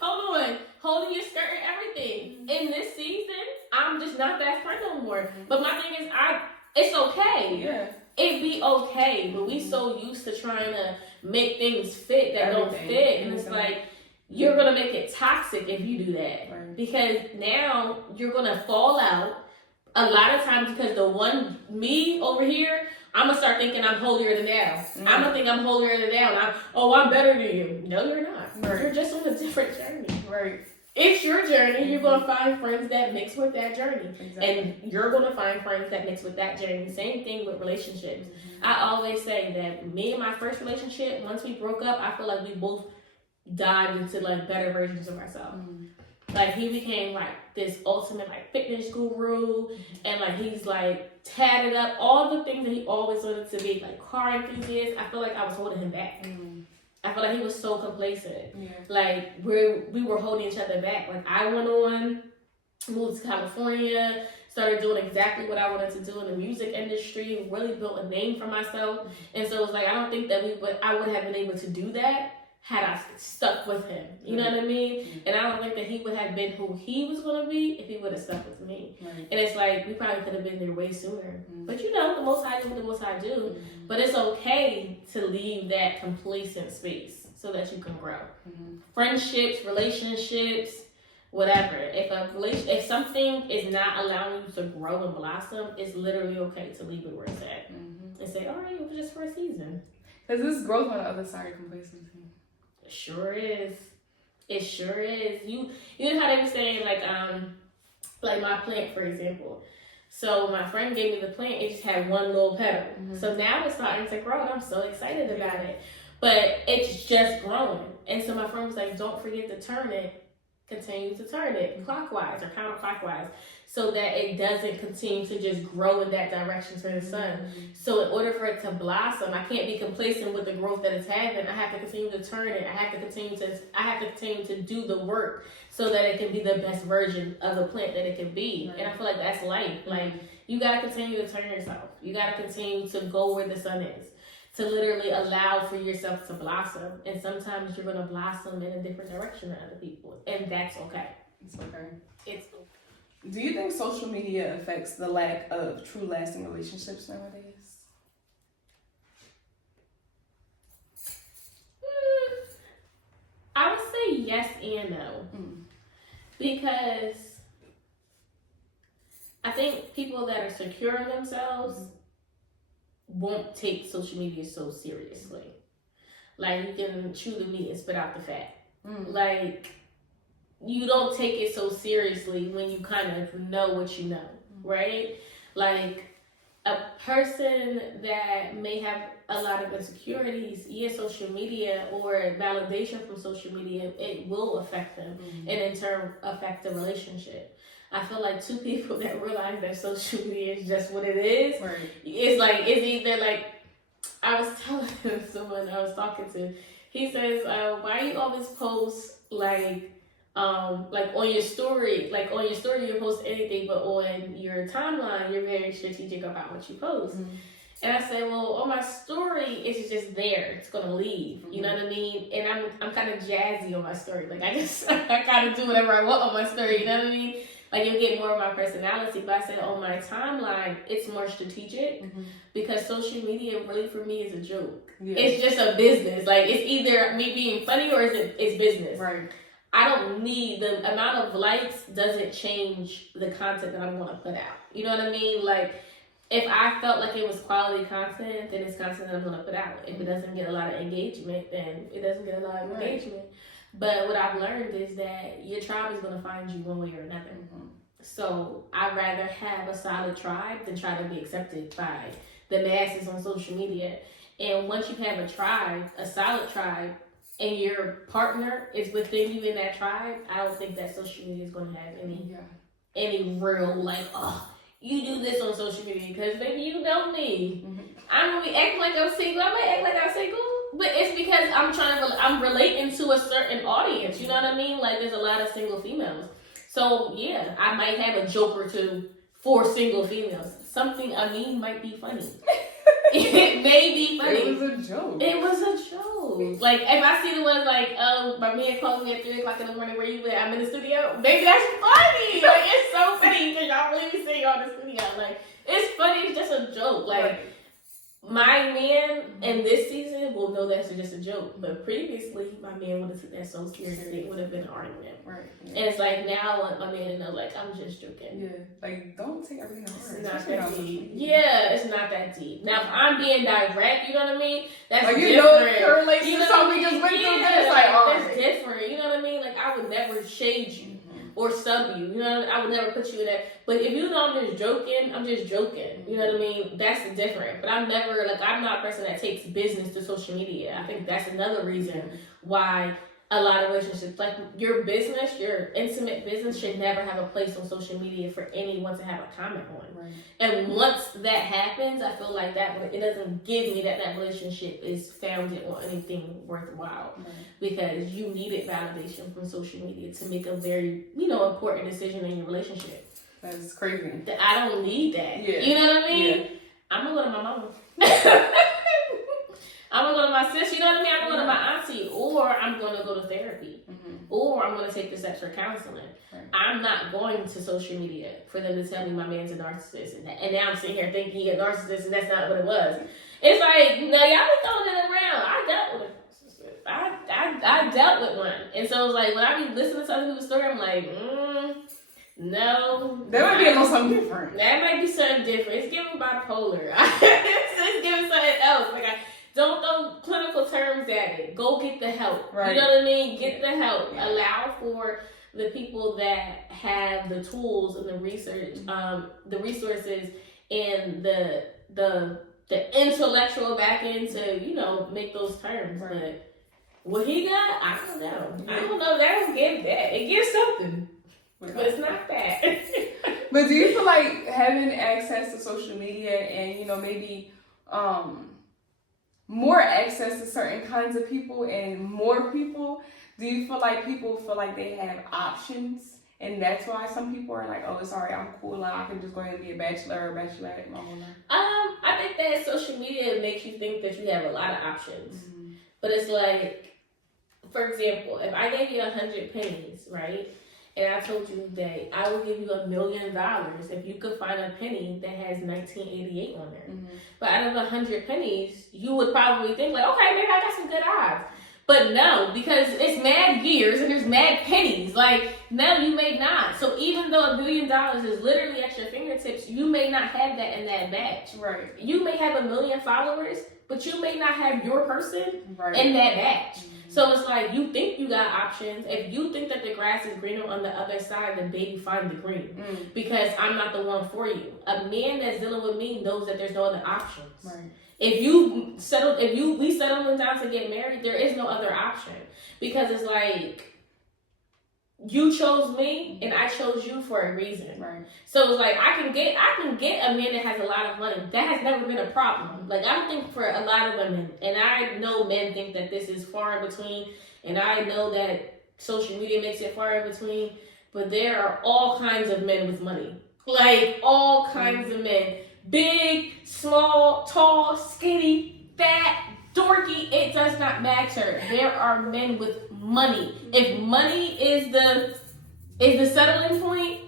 hold on. Holding your skirt and everything. In this season, I'm just not that friend no more. But my thing is, it's okay. It'd be okay, but we so used to trying to make things fit that don't fit, and it's like, you're gonna make it toxic if you do that, because now you're gonna fall out a lot of times, because me over here, I'm gonna start thinking I'm holier than thou. I'm gonna think I'm holier than thou. I'm better than you. No, you're not. You're just on a different journey. It's your journey. You're going to find friends that mix with that journey. And you're going to find friends that mix with that journey. Same thing with relationships. I always say that me and my first relationship, once we broke up, I feel like we both dived into like better versions of ourselves. Like, he became like this ultimate like fitness guru, and like he's like tatted up, all the things that he always wanted to be, like car enthusiast. I feel like I was holding him back. I feel like he was so complacent. Like, we were holding each other back. Like, I went on, moved to California, started doing exactly what I wanted to do in the music industry, really built a name for myself. And so it was like, I don't think that I would have been able to do that had I stuck with him. You know what I mean? And I don't think that he would have been who he was going to be if he would have stuck with me. And it's like, we probably could have been there way sooner. But you know, the Most High do what the Most High do. But it's okay to leave that complacent space so that you can grow. Friendships, relationships, whatever. If something is not allowing you to grow and blossom, it's literally okay to leave it where it's at. And say, all right, it was just for a season. Because there's growth on the other side of complacency. Sure is. It sure is. You know how they were saying, like my plant, for example. So my friend gave me the plant. It just had one little petal. So now it's starting to grow, and I'm so excited about it. But it's just growing. And so my friend was like, don't forget to turn it. Continue to turn it clockwise or counterclockwise, so that it doesn't continue to just grow in that direction to the sun. So in order for it to blossom, I can't be complacent with the growth that it's having. I have to continue to turn it. I have to continue to do the work so that it can be the best version of the plant that it can be. And I feel like that's life. Like, you gotta continue to turn yourself. You gotta continue to go where the sun is, to literally allow for yourself to blossom. And sometimes you're gonna blossom in a different direction than other people, and that's okay. It's okay. It's okay. Do you think social media affects the lack of true lasting relationships nowadays? I would say yes and no. Because I think people that are secure in themselves won't take social media so seriously. Like, you can chew the meat and spit out the fat. Like, you don't take it so seriously when you kind of know what you know, right? Like, a person that may have a lot of insecurities, social media or validation from social media, it will affect them and in turn affect the relationship. I feel like two people that realize that social media is just what it is. It's either like, I was telling someone I was talking to, he says, why you always post like on your story, you post anything, but on your timeline, you're very strategic about what you post. And I said, well, on my story, it's just there. It's gonna leave. You know what I mean? And I'm kind of jazzy on my story. Like I kind of do whatever I want on my story. You know what I mean? Like you'll get more of my personality. But I said on my timeline, it's more strategic because social media really for me is a joke. Yeah. It's just a business. Like it's either me being funny or it's business. Right. I don't need the amount of likes doesn't change the content that I'm going to put out. You know what I mean? Like. If I felt like it was quality content, then it's content that I'm going to put out. If it doesn't get a lot of engagement, then it doesn't get a lot of engagement. But what I've learned is that your tribe is going to find you one way or another. So I'd rather have a solid tribe than try to be accepted by the masses on social media. And once you have a tribe, a solid tribe, and your partner is within you in that tribe, I don't think that social media is going to have any real, like, you do this on social media because baby, you know me. I'm gonna be acting like I'm single. I might act like I'm single, but it's because I'm relating to a certain audience. You know what I mean? Like there's a lot of single females, so yeah, I might have a joke or two for single females. Something I mean might be funny. It may be funny. It was a joke. It was a joke. Like if I see the ones like, my man called me at 3:00 in the morning. Where you at? I'm in the studio. Baby, that's funny. Like it's so funny because y'all really be saying y'all in the studio. Like it's funny. It's just a joke. Like my man in this season will know that's just a joke. But previously, my man would have took that so seriously. It would have been an argument. Right. Yeah. And it's like now my man knows like I'm just joking. Yeah. Like don't take everything hard. It's not that deep. Yeah, it's not that deep. Now if I'm being direct, you know what I mean? That's like, different. You know it correlates to something we just went through. It's like that's different. You know what I mean? Like I would never shade you. Or sub you, you know, I would never put you in that. But if you know I'm just joking, I'm just joking. You know what I mean? That's the different. But I'm never, like, I'm not a person that takes business to social media. I think that's another reason why a lot of relationships, like your business, your intimate business should never have a place on social media for anyone to have a comment on. Right. And once that happens, I feel like that it doesn't give me that relationship is founded on anything worthwhile. Right. Because you needed validation from social media to make a very, important decision in your relationship. That's crazy. I don't need that. Yeah. You know what I mean? Yeah. I'm gonna go to my mama. I'm gonna go to my sister, you know what I mean? I'm gonna go to my auntie, or I'm gonna go to therapy, or I'm gonna take the steps for counseling. Right. I'm not going to social media for them to tell me my man's a narcissist, and now I'm sitting here thinking he's a narcissist, and that's not what it was. It's like, no, y'all be throwing it around. I dealt with it. I dealt with one, and so it's like when I be listening to other people's story, I'm like, no. That might be a little something different. That might be something different. It's giving bipolar. It's giving something else. Like don't throw clinical terms at it. Go get the help. Right. You know what I mean? Get the help. Yeah. Allow for the people that have the tools and the research, the resources, and the intellectual back end to make those terms. Right. But what he got, I don't know. Yeah. I don't know. That don't give that. It gives something, but it's not that. But do you feel like having access to social media and maybe more access to certain kinds of people and more people, do you feel like people feel like they have options and that's why some people are like, oh, it's alright, I'm cool now, I can just go ahead and be a bachelor or bachelorette? I think that social media makes you think that you have a lot of options. But it's like, for example, if I gave you 100 pennies, right? And I told you that I will give you $1 million if you could find a penny that has 1988 on there. But out of 100 pennies, you would probably think like, okay, maybe I got some good odds. But no, because it's mad years and there's mad pennies. Like, no, you may not. So even though $1 million is literally at your fingertips, you may not have that in that batch. Right. You may have 1 million followers, but you may not have your person in that batch. So it's like, you think you got options. If you think that the grass is greener on the other side, then baby, find the green. Because I'm not the one for you. A man that's dealing with me knows that there's no other options. Right. If we settle down to get married, there is no other option. Because it's like, you chose me and I chose you for a reason. Right. So it's like I can get a man that has a lot of money. That has never been a problem. Like I don't think for a lot of women, and I know men think that this is far in between, and I know that social media makes it far in between, but there are all kinds of men with money. Like all kinds of men. big, small, tall, skinny, fat, dorky. It does not matter. There are men with money. If money is the settling point,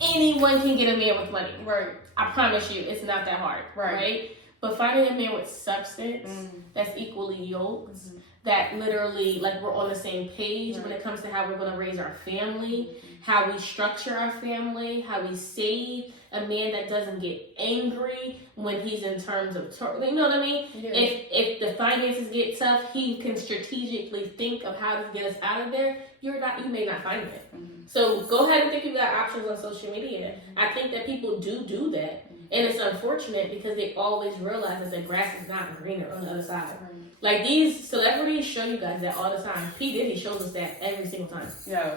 anyone can get a man with money. Right. I promise you, it's not that hard. Right? But finding a man with substance that's equally yoked, that literally, like, we're on the same page when it comes to how we're going to raise our family, how we structure our family, how we save, a man that doesn't get angry when he's in terms of, you know what I mean? Yeah. If the finances get tough, he can strategically think of how to get us out of there. You may not find it. So go ahead and think you got options on social media. I think that people do that. And it's unfortunate because they always realize that the grass is not greener on the other side. Like, these celebrities show you guys that all the time. P. Diddy shows us that every single time. Yeah.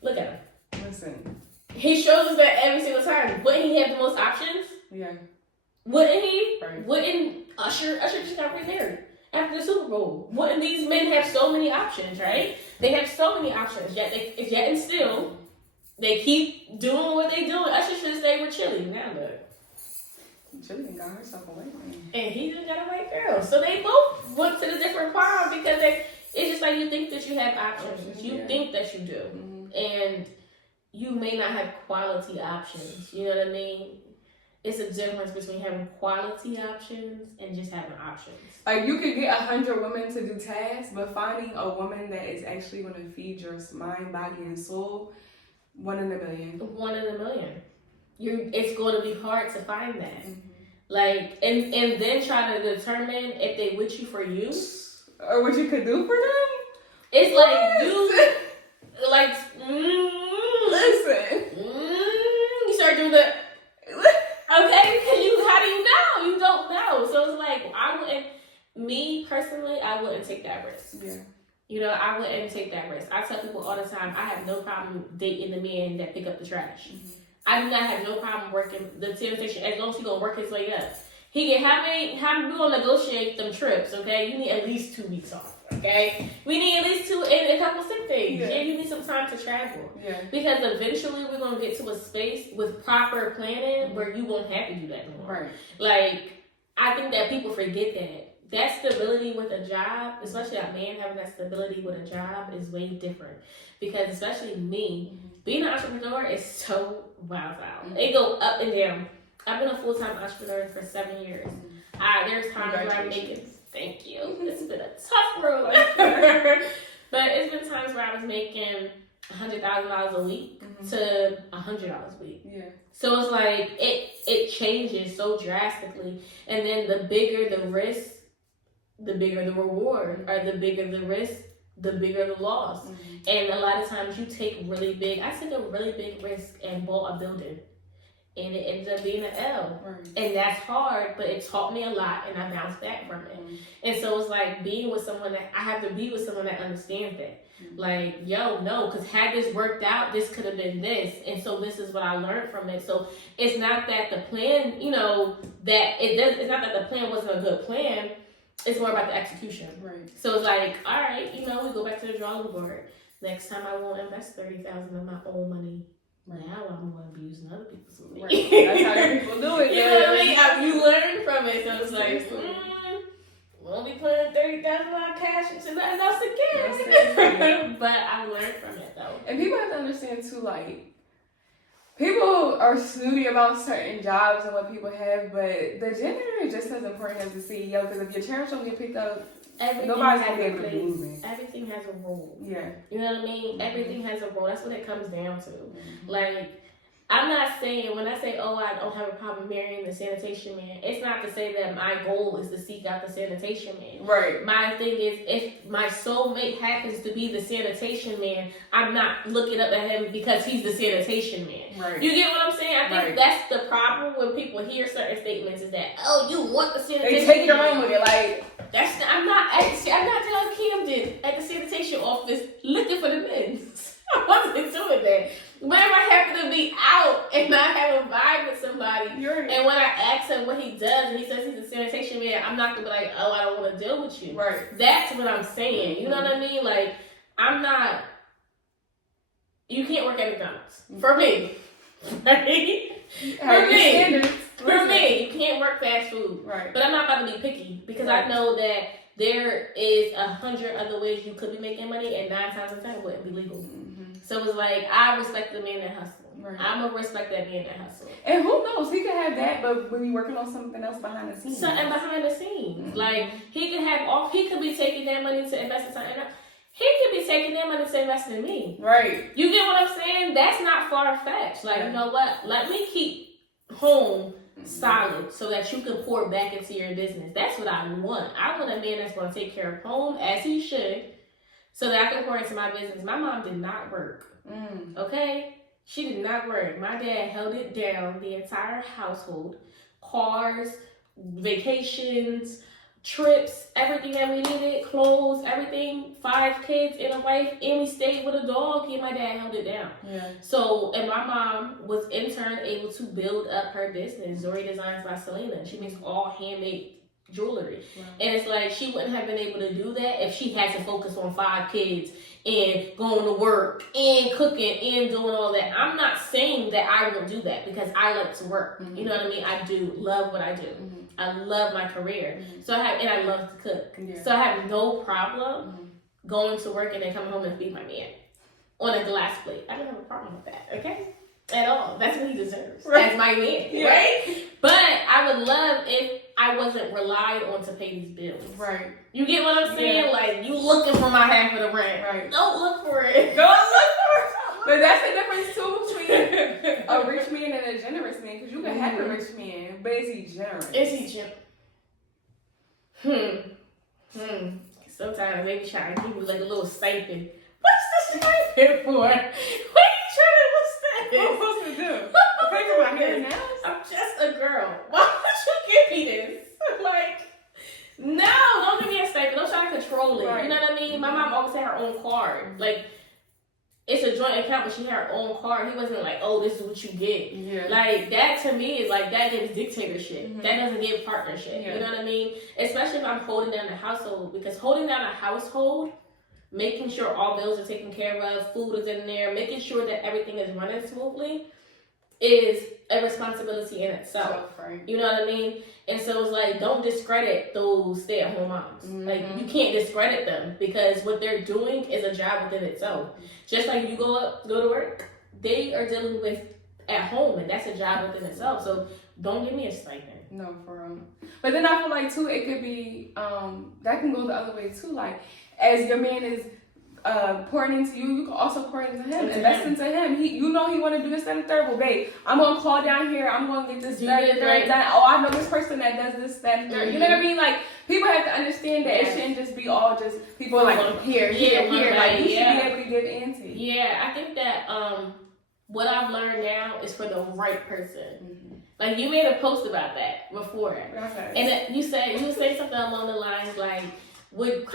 Look at him. Listen. He shows us that every single time. Wouldn't he have the most options? Yeah. Wouldn't he? Right. Wouldn't Usher just got remarried after the Super Bowl? Wouldn't these men have so many options, right? They have so many options, yet and still, they keep doing what they doing. Usher should have stayed with Chili. Now look. Chili got herself away from him. And he just got a white girl. So they both went to the different prom because it's just like you think that you have options. You think that you do. And you may not have quality options. You know what I mean? It's a difference between having quality options and just having options. Like, you could get 100 women to do tasks, but finding a woman that is actually going to feed your mind, body, and soul, 1 in a million. 1 in a million. It's going to be hard to find that. Like, and then try to determine if they with you for you. Or what you could do for them? It's like like, listen. You start doing the, okay, because how do you know? You don't know. So it's like, me personally, I wouldn't take that risk. Yeah. You know, I wouldn't take that risk. I tell people all the time, I have no problem dating the men that pick up the trash. I do not have no problem working the sanitation as long as he's gonna work his way up. He get how we gonna negotiate them trips, okay? You need at least 2 weeks off, okay? We need at least 2 and a couple sick days. Yeah, you need some time to travel. Yeah. Because eventually we're gonna get to a space with proper planning where you won't have to do that anymore. Right. Like, I think that people forget that stability with a job, especially a man having that stability with a job, is way different. Because especially me, being an entrepreneur is so wild. It go up and down. I've been a full-time entrepreneur for 7 years. There's times where I'm making, thank you. It's been a tough road. But it's been times where I was making $100,000 a week to $100 a week. Yeah. So it's like, it changes so drastically. And then the bigger the risk, the bigger the reward, or the bigger the risk, the bigger the loss. And a lot of times you take really big. I took a really big risk and bought a building, and it ended up being an L. And that's hard, but it taught me a lot, and I bounced back from it. And so it's like being with someone that I have to be with someone that understands that. Like, yo, no, because had this worked out, this could have been this, and so this is what I learned from it. So it's not that the plan, you know, it's not that the plan wasn't a good plan. It's more about the execution. Right. So it's like, all right, you know, we go back to the drawing board. Next time I won't invest $30,000 of my own money. Now I'm going to be using other people's money. Right. That's how people do it. You know what I mean? You learn from it. So it's like, won't be putting $30,000 cash into nothing else again. But I learned from it though. And people have to understand too, like, people are snooty about certain jobs and what people have, but the gender is just as important as the CEO, because if your chairs don't get picked up, nobody's going to be able to be moving. Everything has a role. Yeah. You know what I mean? Everything has a role. That's what it comes down to. Like, I'm not saying, when I say, oh, I don't have a problem marrying the sanitation man, it's not to say that my goal is to seek out the sanitation man. Right. My thing is, if my soulmate happens to be the sanitation man, I'm not looking up at him because he's the sanitation man. Right. You get what I'm saying? I think that's the problem when people hear certain statements, is that, oh, you want the sanitation man. They take your own with it, like, I'm not John Camden at the sanitation office looking for the men. I wasn't doing that. Whenever I happen to be out and I have a vibe with somebody, and when I ask him what he does and he says he's a sanitation man, I'm not going to be like, oh, I don't want to deal with you. Right. That's what I'm saying. You know what I mean? Like, you can't work at McDonald's. For me. Right? For me. For me, you can't work fast food. Right. But I'm not about to be picky because I know that there is 100 other ways you could be making money, and 9 times out of 10 it wouldn't be legal. Mm-hmm. So it's like, I respect the man that hustle. Right. I'm going to respect that man that hustle. And who knows, he could have that, but we working on something else behind the scenes. Something behind the scenes. Mm-hmm. Like, he could be taking that money to invest in something else. He could be taking that money to invest in me. Right. You get what I'm saying? That's not far-fetched. Like, you know what? Let me keep home solid so that you can pour back into your business. That's what I want. I want a man that's going to take care of home as he should so that I can pour into my business. My mom did not work. Okay? She did not work. My dad held it down, the entire household. Cars, vacations, trips, everything that we needed, clothes, everything, 5 kids and a wife, and we stayed with a dog, and my dad held it down. Yeah. So, and my mom was in turn able to build up her business, Zori Designs by Selena. She makes all handmade jewelry. Wow. And it's like, she wouldn't have been able to do that if she had to focus on 5 kids and going to work and cooking and doing all that. I'm not saying that I won't do that because I like to work. Mm-hmm. You know what I mean? I do love what I do. Mm-hmm. I love my career. Mm-hmm. And I love to cook. Yeah. So I have no problem going to work and then coming home and feed my man on a glass plate. I don't have a problem with that, okay? At all. That's what he deserves. Right. As my man, right? But I would love if I wasn't relied on to pay these bills. Right. You get what I'm saying? Yeah. Like, you looking for my half of the rent. Right. Don't look for it. Don't look for it. But that's the difference, too, between a rich man and a generous man. Because you can have a rich man, but is he generous? Is he generous? Sometimes they be trying to give you like a little stipend. What's the stipend for? What are you trying to, what's that? What am I supposed to do? Pay for my hair now? I'm just a girl. Why would you give me this? Like, no, don't give me a stipend. Don't try to control it. Right. You know what I mean? My mom always had her own card. Like, it's a joint account, but she had her own card. He wasn't like, oh, this is what you get. Yeah. Like, that to me is like, that gives dictatorship. Mm-hmm. That doesn't give partnership. Yeah. You know what I mean? Especially if I'm holding down the household. Because holding down a household, making sure all bills are taken care of, food is in there, making sure that everything is running smoothly is a responsibility in itself. Right. You know what I mean? And so it's like, don't discredit those stay-at-home moms. Mm-hmm. Like, you can't discredit them because what they're doing is a job within itself. Just like you go to work, they are dealing with at home, and that's a job within itself. So don't give me a stipend. No, for real. But then I feel like, too, it could be, that can go the other way, too. Like, as your man is pouring into you, you can also pour into him, invest into him. He want to do this, that, and third. Well, babe, I'm going to call down here. I'm going to get this, that, and third done. Oh, I know this person that does this, that, and third. You know what I mean? Like, people have to understand that it shouldn't just be all just people like, here. Like, you should be able to give into. Yeah, I think that what I've learned now is for the right person. Mm-hmm. Like, you made a post about that before. Okay. And you would say something along the lines like, would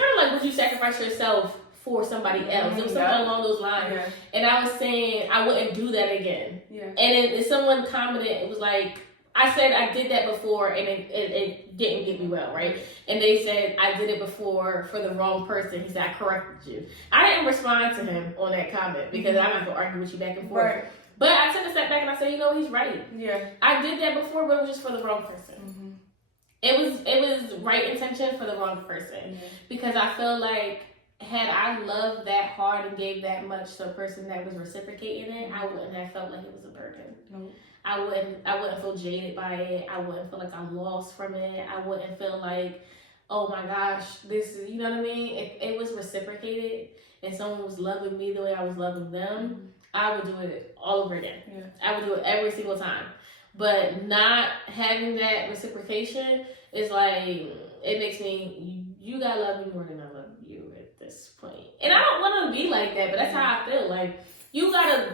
you sacrifice yourself for somebody else? It was something along those lines. Yeah. And I was saying I wouldn't do that again. Yeah. And then someone commented, it was like, I said I did that before and it didn't get me well, right? And they said I did it before for the wrong person. He said I corrected you. I didn't respond to him on that comment because I'm not gonna argue with you back and forth. Right. But I took a step back and I said, you know, he's right. Yeah. I did that before, but it was just for the wrong person. Mm-hmm. It was right intention for the wrong person. Because I feel like had I loved that hard and gave that much to a person that was reciprocating it, I wouldn't have felt like it was a burden. Nope. I wouldn't feel jaded by it. I wouldn't feel like I'm lost from it. I wouldn't feel like, oh my gosh, this is, you know what I mean? If it was reciprocated and someone was loving me the way I was loving them, I would do it all over again. Yeah. I would do it every single time. But not having that reciprocation is like, it makes me, you gotta love me more than I love you at this point. And I don't want to be like that, but that's how I feel. Like, you gotta,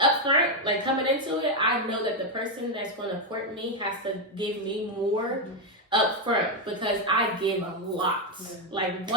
up front, like coming into it, I know that the person that's gonna court me has to give me more up front because I give a lot. Yeah. Like,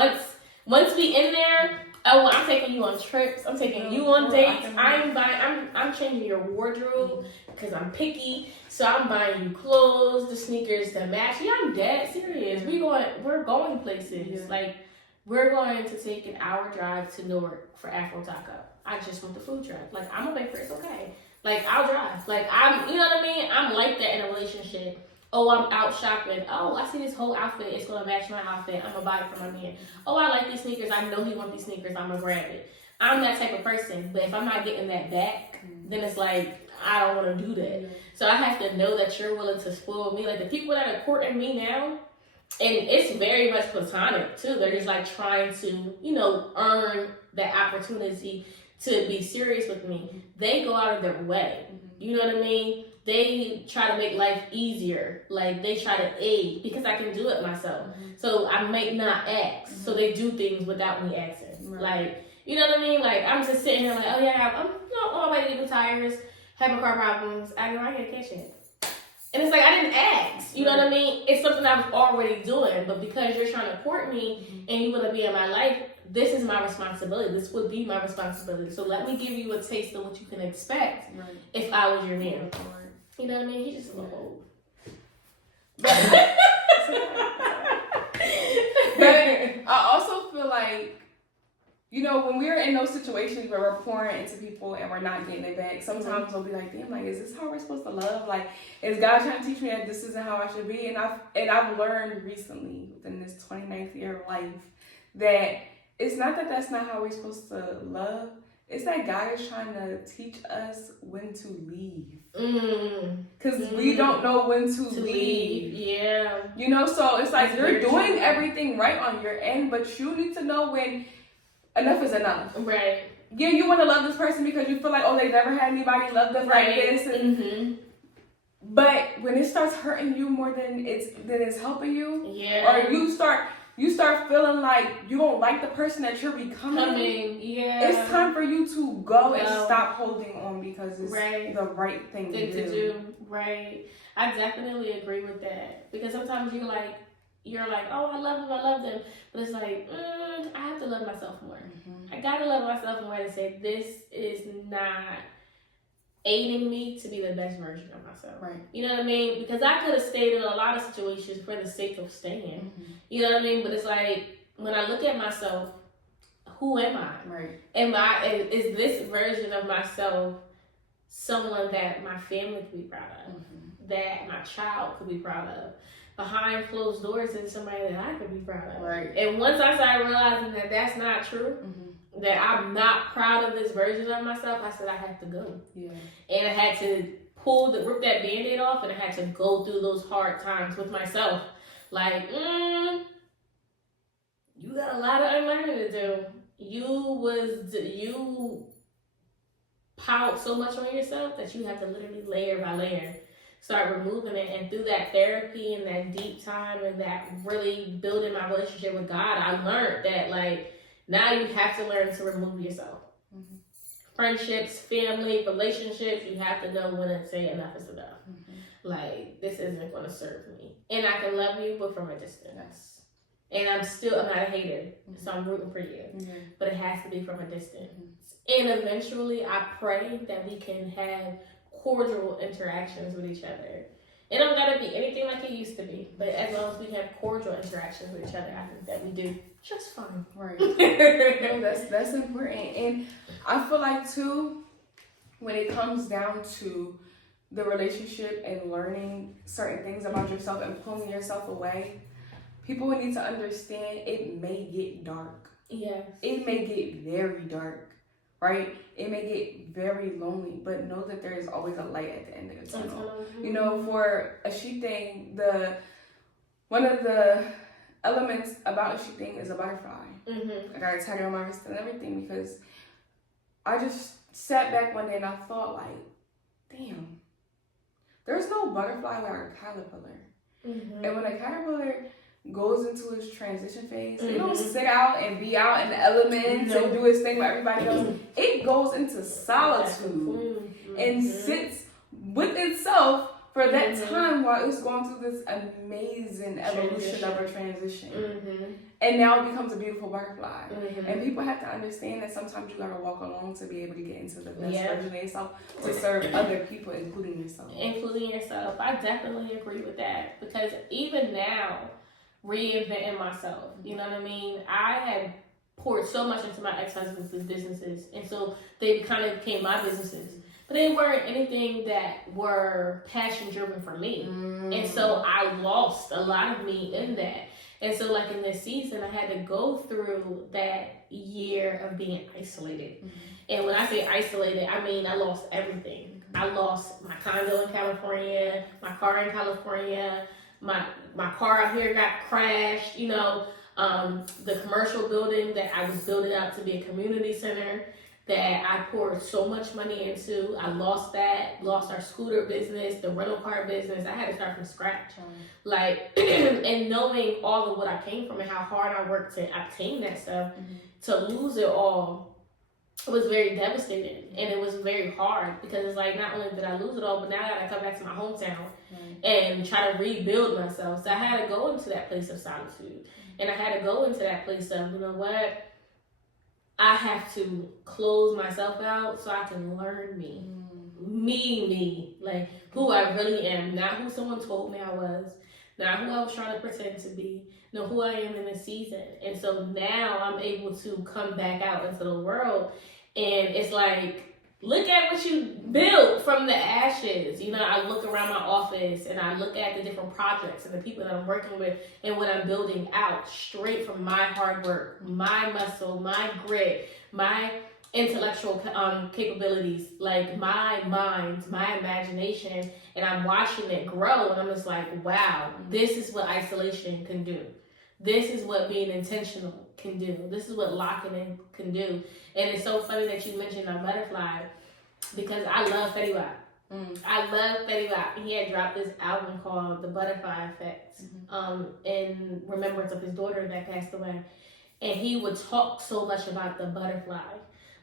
once we in there, oh, I'm taking you on trips. I'm taking you on dates. I'm changing your wardrobe because I'm picky. So I'm buying you clothes, the sneakers that match. Yeah, I'm dead serious. We're going places. Yeah. Like, we're going to take an hour drive to Newark for Afro Taco. I just want the food truck. Like, I'm gonna pay for it. It's okay. Like, I'll drive. Like, you know what I mean? I'm like that in a relationship. Oh, I'm out shopping. Oh, I see this whole outfit. It's going to match my outfit. I'm going to buy it for my man. Oh, I like these sneakers. I know he wants these sneakers. I'm going to grab it. I'm that type of person. But if I'm not getting that back, then it's like, I don't want to do that. So I have to know that you're willing to spoil me. Like, the people that are courting me now, and it's very much platonic, too. They're just, like, trying to, you know, earn that opportunity to be serious with me. They go out of their way. You know what I mean? They try to make life easier. Like, they try to aid because I can do it myself. So I might not ask. So they do things without me asking. Right. Like, you know what I mean? Like, I'm just sitting here like, oh yeah, I'm on my way to get the tires, having car problems. I know I gotta catch it. And it's like, I didn't ask. You know what I mean? It's something I was already doing. But because you're trying to court me and you want to be in my life, this is my responsibility. This would be my responsibility. So let me give you a taste of what you can expect if I was your man. You know what I mean? He's just a little old. But I also feel like, you know, when we're in those situations where we're pouring into people and we're not getting it back, sometimes we'll be like, damn, like, is this how we're supposed to love? Like, is God trying to teach me that this isn't how I should be? And I've learned recently, within this 29th year of life, that it's not that that's not how we're supposed to love. It's that God is trying to teach us when to leave. Because we don't know when to leave. Yeah. You know, so it's like you're doing everything right on your end, but you need to know when enough is enough. Right. Yeah, you want to love this person because you feel like, oh, they never had anybody love them like this. And, but when it starts hurting you more than it's helping you, or you start feeling like you don't like the person that you're becoming. It's time for you to go and stop holding on because it's the right thing to do. Right. I definitely agree with that. Because sometimes you're like, oh, I love them. But it's like, I have to love myself more. I gotta love myself more to say this is not aiding me to be the best version of myself. Right. You know what I mean? Because I could have stayed in a lot of situations for the sake of staying. You know what I mean? But it's like, when I look at myself, who am I? Right. Is this version of myself someone that my family could be proud of? That my child could be proud of? Behind closed doors, is somebody that I could be proud of? Right. And once I started realizing that that's not true, that I'm not proud of this version of myself, I said I had to go. Yeah. And I had to rip that Band-Aid off, and I had to go through those hard times with myself. Like, you got a lot of unlearning to do. You piled so much on yourself that you have to literally layer by layer start removing it. And through that therapy and that deep time and that really building my relationship with God, I learned that, like, now you have to learn to remove yourself. Friendships, family, relationships, you have to know when to say enough is enough. Like, this isn't going to serve me. And I can love you, but from a distance. And I'm not a hater, so I'm rooting for you. But it has to be from a distance. And eventually, I pray that we can have cordial interactions with each other. It don't gotta be anything like it used to be, but as long as we have cordial interactions with each other, I think that we do just fine. Right. No, that's important. And I feel like too, when it comes down to the relationship and learning certain things about yourself and pulling yourself away, people need to understand it may get dark. Yes. It may get very dark. Right? It may get very lonely, but know that there is always a light at the end of the tunnel. You know, for a sheep thing, one of the elements about a sheep thing is a butterfly. I got a tag on my wrist and everything because I just sat back one day and I thought, like, damn, there's no butterfly without a caterpillar. And when a caterpillar goes into its transition phase, it don't sit out and be out in the elements and do its thing with everybody else. It goes into solitude and sits with itself for that time while it's going through this amazing evolution of a transition. And now it becomes a beautiful butterfly. And people have to understand that sometimes you gotta walk alone to be able to get into the best version of yourself to serve other people, including yourself. I definitely agree with that, because even now, reinventing myself, you know what I mean? I had poured so much into my ex-husband's businesses, and so they kind of became my businesses. but they weren't anything that were passion driven for me. And so I lost a lot of me in that. And so like in this season, I had to go through that year of being isolated. And when I say isolated, I mean I lost everything. I lost my condo in California, my car in California, my car out here got crashed, you know, the commercial building that I was building out to be a community center that I poured so much money into. I lost that, lost our scooter business, the rental car business. I had to start from scratch. Like, and knowing all of what I came from and how hard I worked to obtain that stuff, to lose it all was very devastating. And it was very hard because it's like, not only did I lose it all, but now I gotta come back to my hometown and try to rebuild myself. So I had to go into that place of solitude. And I had to go into that place of, you know what? I have to close myself out so I can learn me. Me, like who I really am, not who someone told me I was, not who I was trying to pretend to be, no, who I am in this season. And so now I'm able to come back out into the world, and it's like, look at what you built from the ashes. You know, I look around my office and I look at the different projects and the people that I'm working with and what I'm building out straight from my hard work, my muscle, my grit, my intellectual capabilities, like my mind, my imagination, and I'm watching it grow, and I'm just like, wow, this is what isolation can do. This is what being intentional can do. This is what locking in can do. And it's so funny that you mentioned our butterfly, because I love Fetty Wap. I love Fetty Wap. He had dropped this album called The Butterfly Effect, in remembrance of his daughter that passed away. And he would talk so much about the butterfly,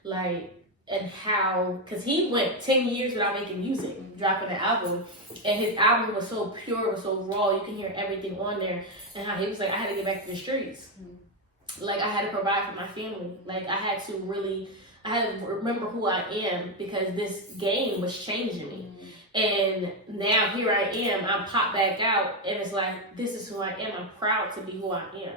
like, and how, because he went 10 years without making music, dropping an album, and his album was so pure, it was so raw, you can hear everything on there, and how he was like, I had to get back to the streets. Like, I had to provide for my family. Like, I had to remember who I am, because this game was changing me. And now here I am, I'm popped back out, and it's like, this is who I am. I'm proud to be who I am.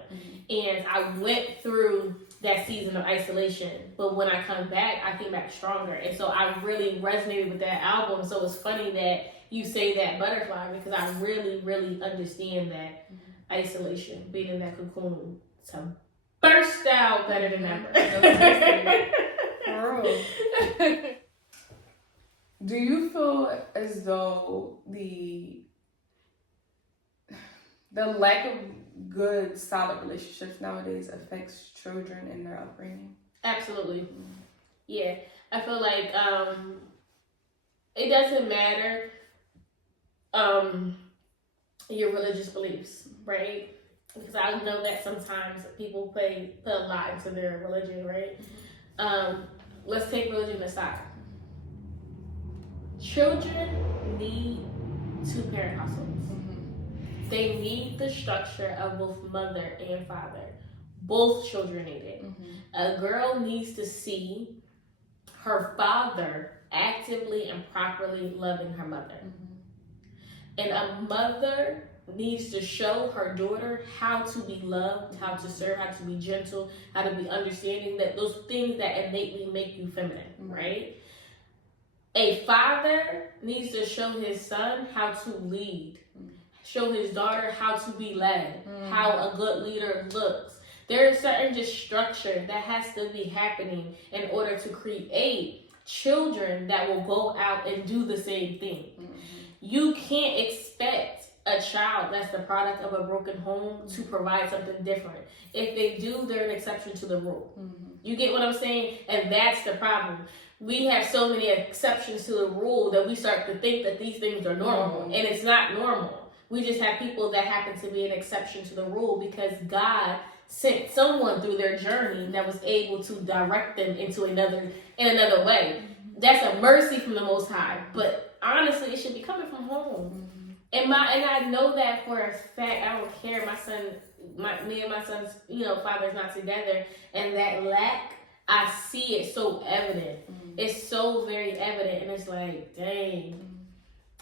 And I went through that season of isolation, but when I come back, I came back stronger. And so I really resonated with that album. So it's funny that you say that butterfly, because I really, really understand that isolation, being in that cocoon, to burst out better than ever. For real. Do you feel as though the lack of good, solid relationships nowadays affects children in their upbringing? Absolutely. Yeah. I feel like it doesn't matter your religious beliefs, right? Because I know that sometimes people put a lot into their religion, right? Let's take religion aside. Children need two-parent households. They need the structure of both mother and father. Both children need it. A girl needs to see her father actively and properly loving her mother. And a mother needs to show her daughter how to be loved, how to serve, how to be gentle, how to be understanding, that those things that innately make you feminine, right? A father needs to show his son how to lead, show his daughter how to be led, how a good leader looks. There is certain just structure that has to be happening in order to create children that will go out and do the same thing. You can't expect a child that's the product of a broken home to provide something different. If they do, they're an exception to the rule. You get what I'm saying? And that's the problem. We have so many exceptions to the rule that we start to think that these things are normal, and it's not normal. We just have people that happen to be an exception to the rule because God sent someone through their journey that was able to direct them into another way. That's a mercy from the Most High, but honestly, it should be coming from home. And I know that for a fact. I don't care. Me and my son's, father's not together, and that lack, I see it so evident. It's so very evident, and it's like, dang.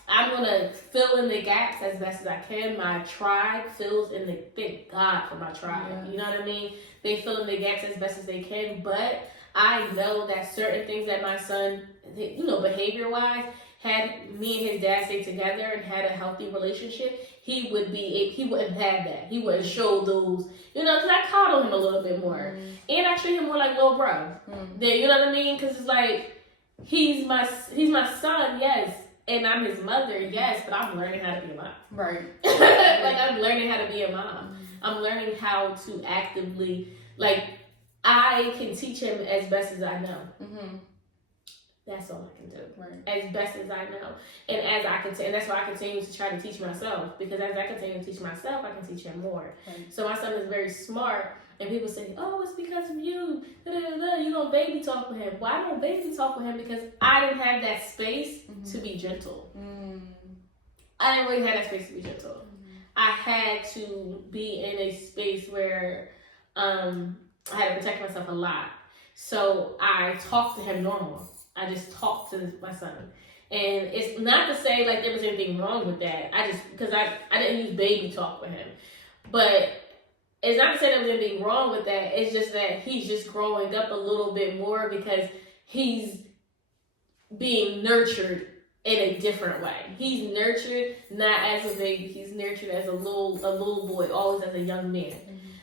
I'm gonna fill in the gaps as best as I can. My tribe fills in the, thank God for my tribe. You know what I mean? They fill in the gaps as best as they can, but I know that certain things that my son, you know, behavior-wise, had me and his dad stay together and had a healthy relationship, he wouldn't have that. He wouldn't show those, you know, because I coddle him a little bit more. And I treat him more like little bro. You know what I mean? Because it's like, he's my son, yes. And I'm his mother, yes, but I'm learning how to be a mom. Right. Like, I'm learning how to be a mom. I'm learning how to actively, like, I can teach him as best as I know. That's all I can do. Right. As best as I know. And as I continue, and that's why I continue to try to teach myself. Because as I continue to teach myself, I can teach him more. Right. So my son is very smart. And people say, oh, it's because of you. You don't baby talk with him. Why don't baby talk with him? Because I didn't have that space to be gentle. I didn't really have that space to be gentle. I had to be in a space where I had to protect myself a lot. So I talked to him normal. I just talked to my son. And it's not to say like there was anything wrong with that. Because I didn't use baby talk with him. But it's not to say there was anything wrong with that. It's just that he's just growing up a little bit more because he's being nurtured in a different way. He's nurtured not as a baby. He's nurtured as a little boy, always as a young man.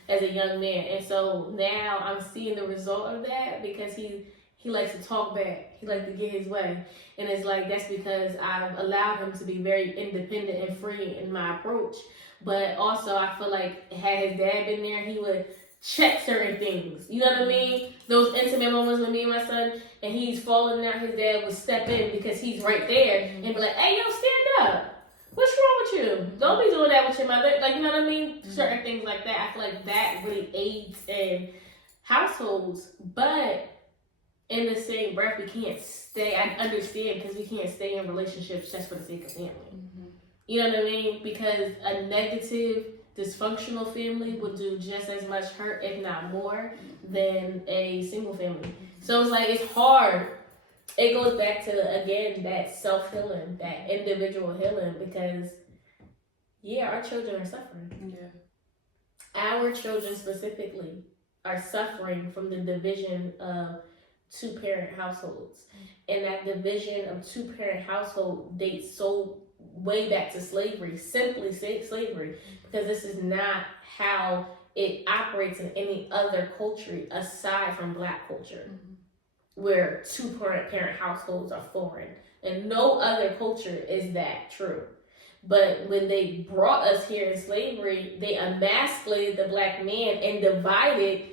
As a young man. And so now I'm seeing the result of that because he likes to talk back. He likes to get his way. And it's like, that's because I've allowed him to be very independent and free in my approach. But also, I feel like had his dad been there, he would check certain things. You know what I mean? Those intimate moments with me and my son, and he's falling out, his dad would step in because he's right there and be like, hey, yo, stand up. What's wrong with you? Don't be doing that with your mother. Like, you know what I mean? Certain things like that. I feel like that really aids in households. But in the same breath, we can't stay. I understand because we can't stay in relationships just for the sake of family. You know what I mean? Because a negative, dysfunctional family will do just as much hurt, if not more, than a single family. So it's like, it's hard. It goes back to, again, that self-healing, that individual healing, because, yeah, our children are suffering. Our children specifically are suffering from the division of two-parent households. And that division of two-parent household dates so way back to slavery, simply slavery, because this is not how it operates in any other culture aside from Black culture, where two-parent households are foreign. And no other culture is that true. But when they brought us here in slavery, they emasculated the Black man and divided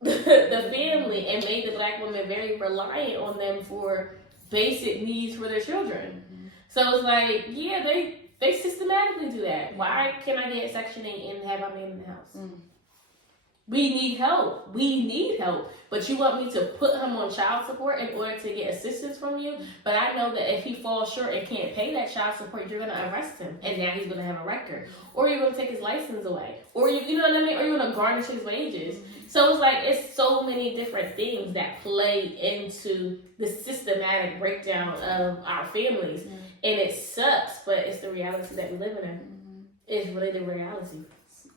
the family and made the Black woman very reliant on them for basic needs for their children. So it's like, yeah, they systematically do that. Why can't I get Section 8 and have my man in the house? We need help. But you want me to put him on child support in order to get assistance from you? But I know that if he falls short and can't pay that child support, you're going to arrest him. And now he's going to have a record. Or you're going to take his license away. Or, you know what I mean? Or you're going to garnish his wages. So it's like, it's so many different things that play into the systematic breakdown of our families. And it sucks, but it's the reality that we live in. It's really the reality.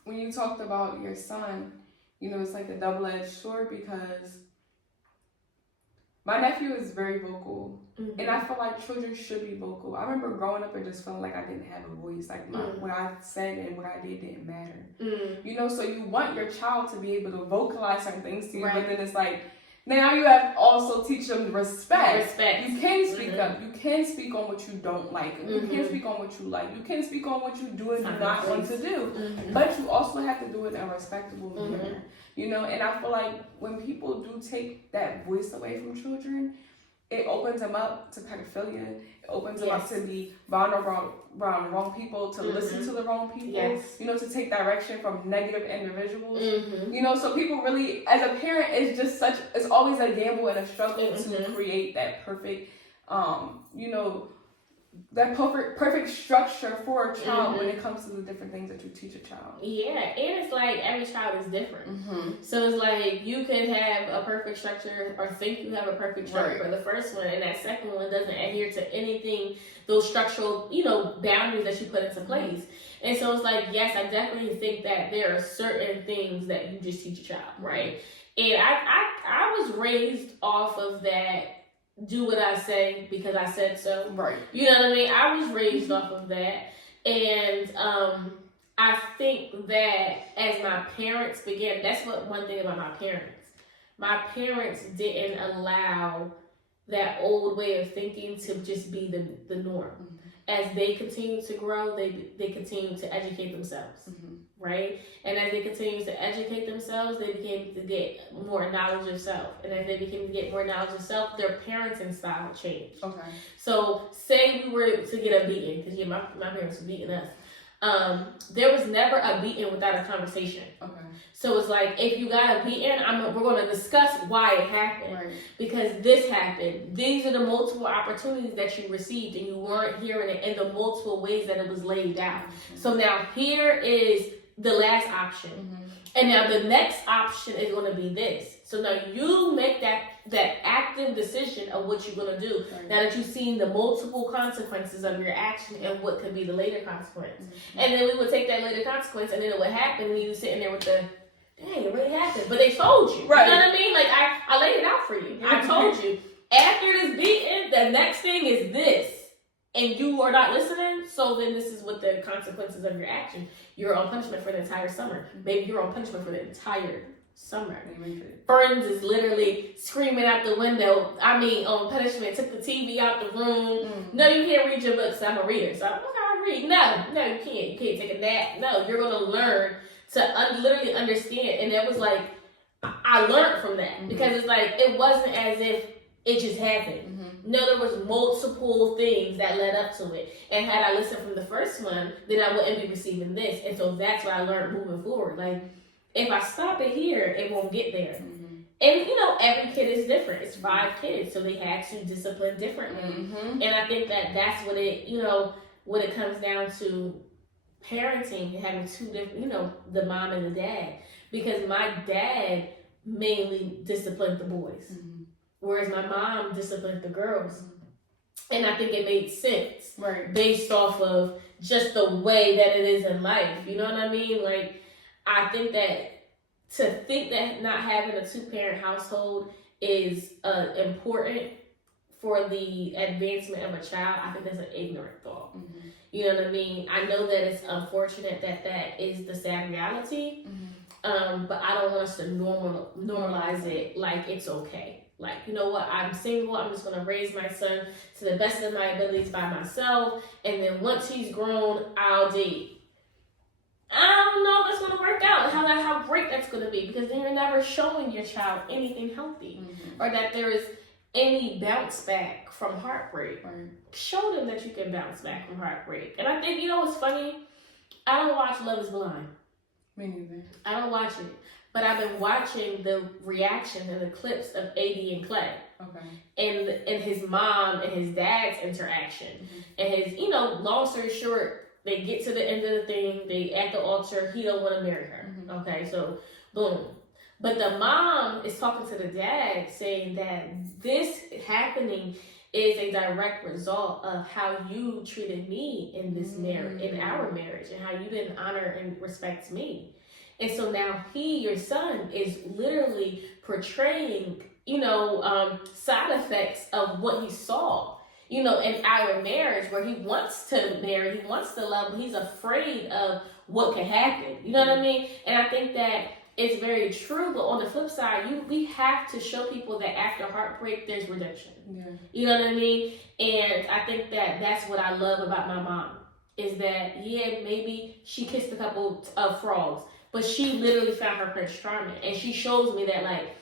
When you talked about your son, you know, it's like a double-edged sword because my nephew is very vocal. And I feel like children should be vocal. I remember growing up and just feeling like I didn't have a voice. Like what I said and what I did didn't matter. You know, so you want your child to be able to vocalize certain things to you, but then it's like, now you have to also teach them respect. You can speak up. You can speak on what you don't like. You can speak on what you like. You can speak on what you do and do not want to do. But you also have to do it in a respectable manner. You know, and I feel like when people do take that voice away from children, it opens them up to pedophilia. It opens them up to be vulnerable around wrong people, to listen to the wrong people, you know, to take direction from negative individuals. You know, so people really, as a parent, it's always a gamble and a struggle to create that perfect, you know, that perfect structure for a child when it comes to the different things that you teach a child. Yeah, and it's like every child is different. So it's like you could have a perfect structure or think you have a perfect structure for the first one, and that second one doesn't adhere to anything, those structural, you know, boundaries that you put into place. And so it's like, yes, I definitely think that there are certain things that you just teach a child, right? And I was raised off of that, do what I say because I said so. Right. You know what I mean? I was raised off of that. And I think that as my parents began, that's what one thing about my parents. My parents didn't allow that old way of thinking to just be the norm. As they continue to grow, they continue to educate themselves, right? And as they continue to educate themselves, they became to get more knowledge of self. And as they became to get more knowledge of self, their parenting style changed. Okay. So say we were to get a beating, because my parents were beating us. There was never a beating without a conversation. Okay. So it's like, if you got a beating, we're going to discuss why it happened. Right. Because this happened. These are the multiple opportunities that you received, and you weren't hearing it in the multiple ways that it was laid out. So now here is the last option. And now the next option is going to be this. So now you make that active decision of what you're going to do. Right. Now that you've seen the multiple consequences of your action and what could be the later consequence. And then we would take that later consequence, and then it would happen when you were sitting there with the, dang, it really happened. But they told you. Right. You know what I mean? Like, I laid it out for you. I told you. After this beating, the next thing is this. And you are not listening, so then this is what the consequences of your action. You're on punishment for the entire summer. Maybe you're on punishment for the entire summer. Friends is literally screaming out the window. On punishment, took the TV out the room. No, you can't read your books. I'm a reader, so I read. No, you can't. You can't take a nap. No, you're going to learn to literally understand. And it was like, I learned from that. Because it's like, it wasn't as if it just happened. No, there was multiple things that led up to it. And had I listened from the first one, then I wouldn't be receiving this. And so that's what I learned moving forward. Like, if I stop it here, it won't get there. And, every kid is different. It's 5 kids, so they had to discipline differently. And I think that that's what it, when it comes down to parenting, having 2 different, the mom and the dad. Because my dad mainly disciplined the boys. Whereas my mom disciplined the girls. And I think it made sense. Right. Based off of just the way that it is in life. You know what I mean? Like, I think that not having a 2-parent household is important for the advancement of a child, I think that's an ignorant thought. You know what I mean? I know that it's unfortunate that is the sad reality. But I don't want us to normalize it like it's okay. Like, you know what, I'm single, I'm just going to raise my son to the best of my abilities by myself, and then once he's grown, I'll date. I don't know if it's going to work out, how great that's going to be, because then you're never showing your child anything healthy, or that there is any bounce back from heartbreak. Show them that you can bounce back from heartbreak. And I think, what's funny? I don't watch Love is Blind. Me neither. I don't watch it. But I've been watching the reaction and the clips of AD and Clay. Okay. And his mom and his dad's interaction. And his, long story short, they get to the end of the thing, they at the altar, he don't want to marry her. Okay, so boom. But the mom is talking to the dad saying that this happening is a direct result of how you treated me in this marriage, in our marriage, and how you didn't honor and respect me. And so now your son, is literally portraying, side effects of what he saw, in our marriage, where he wants to marry, he wants to love, but he's afraid of what can happen. You know what I mean? And I think that it's very true, but on the flip side, we have to show people that after heartbreak, there's redemption. Yeah. You know what I mean? And I think that that's what I love about my mom, is that, maybe she kissed a couple of frogs, but she literally found her Prince Charming. And she shows me that, like,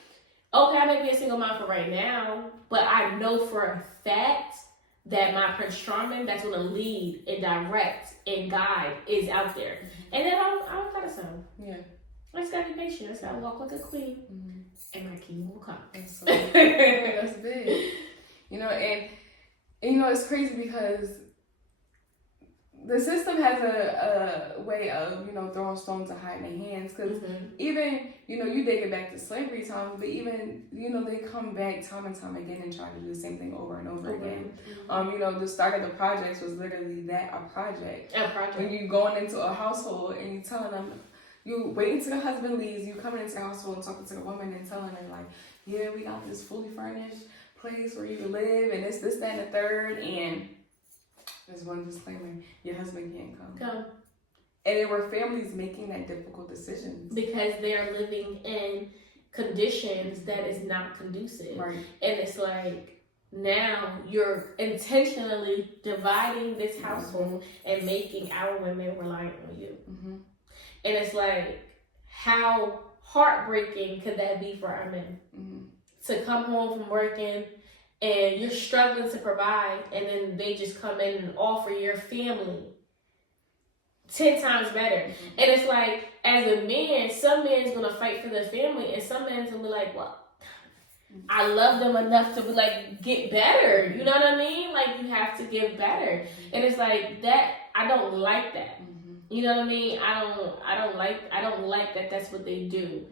okay, I may be a single mom for right now, but I know for a fact that my Prince Charming that's going to lead and direct and guide is out there. And then I don't got to son. Yeah. I just got to be patient. I just got to walk like a queen. And my king will come. That's so big. That's big. And it's crazy because the system has a way of, throwing stones to hide in their hands. Because even, you dig it back to slavery times, but even, they come back time and time again and try to do the same thing over and over again. The start of the projects was literally a project. When you going into a household and you telling them, you wait until the husband leaves, you coming into the household and talking to the woman and telling her, like, yeah, we got this fully furnished place where you can live, and this, that, and the third, and there's one disclaimer, your husband can't come. And there were families making that difficult decision. Because they're living in conditions that is not conducive. Right. And it's like, now you're intentionally dividing this household and making our women reliant on you. And it's like, how heartbreaking could that be for our men? To come home from working and you're struggling to provide, and then they just come in and offer your family 10 times better. And it's like, as a man, some men's gonna fight for their family, and some men's gonna be like, well, I love them enough to be like, get better. You know what I mean? Like, you have to give better. And it's like that, I don't like that. You know what I mean? I don't like that that's what they do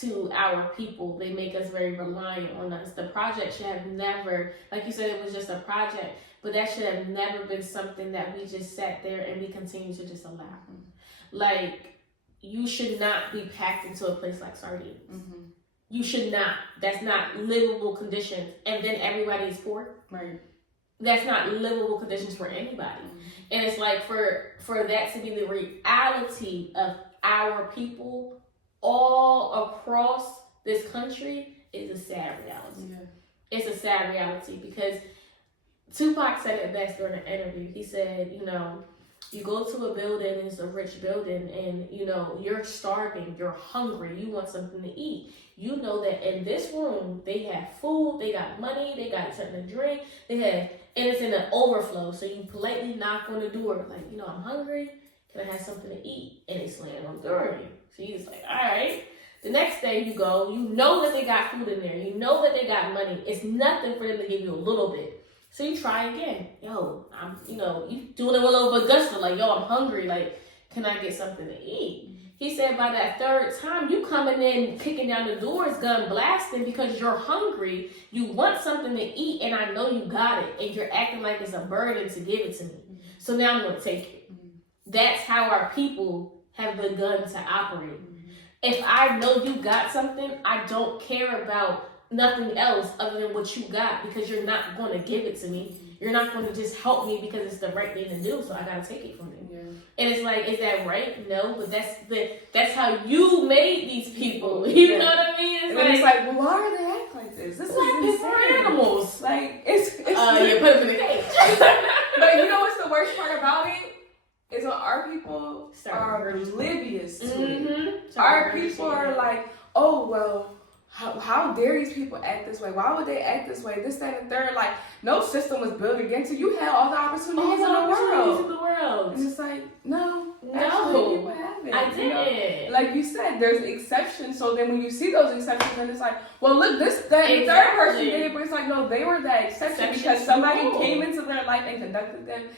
to our people. They make us very reliant on us. The project should have never, like you said, it was just a project, but that should have never been something that we just sat there and we continue to just allow. Like, you should not be packed into a place like sardines. You should not. That's not livable conditions. And then everybody is poor. Right. That's not livable conditions for anybody. And it's like, for that to be the reality of our people all across this country is a sad reality. It's a sad reality, because Tupac said it best during an interview. He said, you go to a building, it's a rich building, and you're starving, you're hungry, you want something to eat. You know that in this room they have food, they got money, they got something to drink, and it's in an overflow. So you politely knock on the door, like, I'm hungry, can I have something to eat? And they slam on the door. So you just like, all right. The next day you go, you know that they got food in there, you know that they got money. It's nothing for them to give you a little bit. So you try again. Yo, you doing it with a little bit gusto, like, yo, I'm hungry, like, can I get something to eat? He said by that third time, you coming in, kicking down the doors, gun blasting, because you're hungry, you want something to eat, and I know you got it, and you're acting like it's a burden to give it to me. So now I'm going to take it. That's how our people have begun to operate. If I know you got something, I don't care about nothing else other than what you got, because you're not going to give it to me. You're not going to just help me because it's the right thing to do, so I got to take it from you. And it's like, is that right? No, but that's how you made these people. You know what I mean? It's like, well, why are they acting like this? This like is for animals. Like, it's you put them in the cage. But you know what's the worst part about it? Is when our people are oblivious to it. Our people are like, oh, well, how dare these people act this way? Why would they act this way? This, that, and the third. Like, no system was built against you. You had all the opportunities in the world. And it's like, no, actually, people haven't. I didn't. Like you said, there's exceptions. So then when you see those exceptions, then it's like, well, look, this, that, and the third person did it. But it's like, no, they were that exception because somebody came into their life and conducted them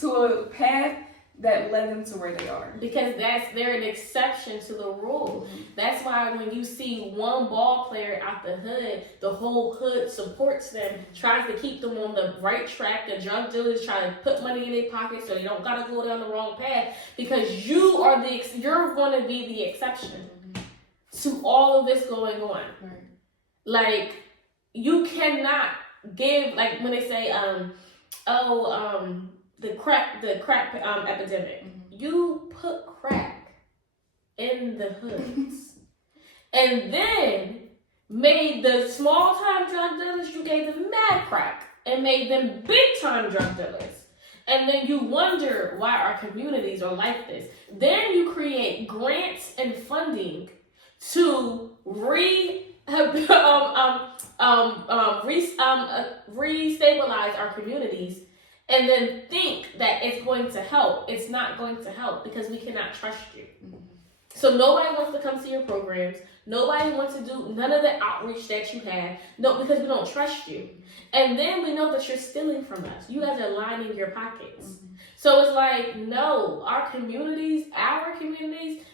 to a path that led them to where they are. Because they're an exception to the rule. That's why when you see one ball player out the hood, the whole hood supports them, tries to keep them on the right track. The drug dealers try to put money in their pockets so they don't gotta go down the wrong path, because you're going to be the exception to all of this going on. Like, you cannot give, like when they say, the crack epidemic. You put crack in the hoods, and then made the small time drug dealers, you gave them mad crack, and made them big time drug dealers. And then you wonder why our communities are like this. Then you create grants and funding to restabilize our communities, and then think that it's going to help. It's not going to help, because we cannot trust you. So nobody wants to come to your programs. Nobody wants to do none of the outreach that you have. No, because we don't trust you. And then we know that you're stealing from us. You guys are lining your pockets. So it's like, no, our communities,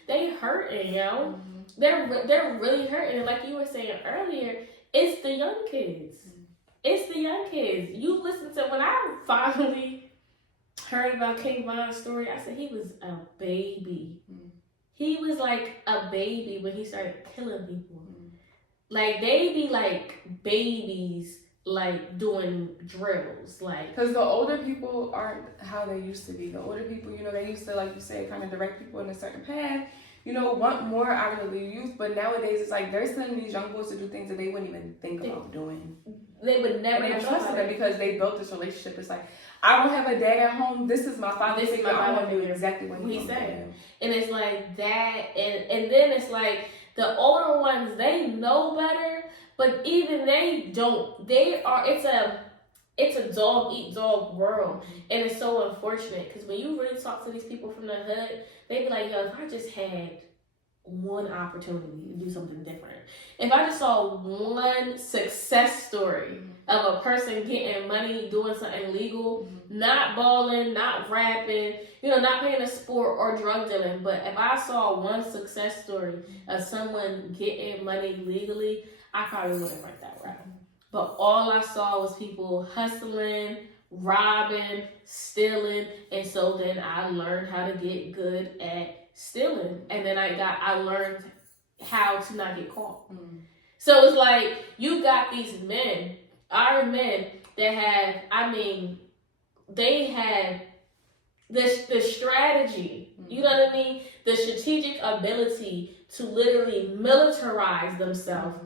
they hurting, yo. They're really hurting. And like you were saying earlier, it's the young kids. It's the young kids. You listen to, when I finally heard about King Von's story, I said he was a baby. He was like a baby when he started killing people. Like, they be like babies, like doing drills, like, because the older people aren't how they used to be. The older people, you know, they used to, like you said, kind of direct people in a certain path, you know, want more out of the youth. But nowadays, it's like they're sending these young boys to do things that they wouldn't even think about doing. They would never have trusted them because they built this relationship. It's like, I don't have a dad at home. This is my father. This is my father. I want to do exactly what he's saying. And it's like that, and then it's like the older ones, they know better, but even they don't. They are. It's a dog eat dog world, and it's so unfortunate because when you really talk to these people from the hood, they be like, "Yo, if I just had one opportunity to do something different, if I just saw one success story of a person getting money doing something legal, not balling, not rapping, you know, not playing a sport or drug dealing, but if I saw one success story of someone getting money legally, I probably wouldn't write that route. But all I saw was people hustling, robbing, stealing, and so then I learned how to get good at stealing, and then I learned how to not get caught. So it's like, you got these men, our men, that have, I mean, they have the strategy, you know what I mean? The strategic ability to literally militarize themselves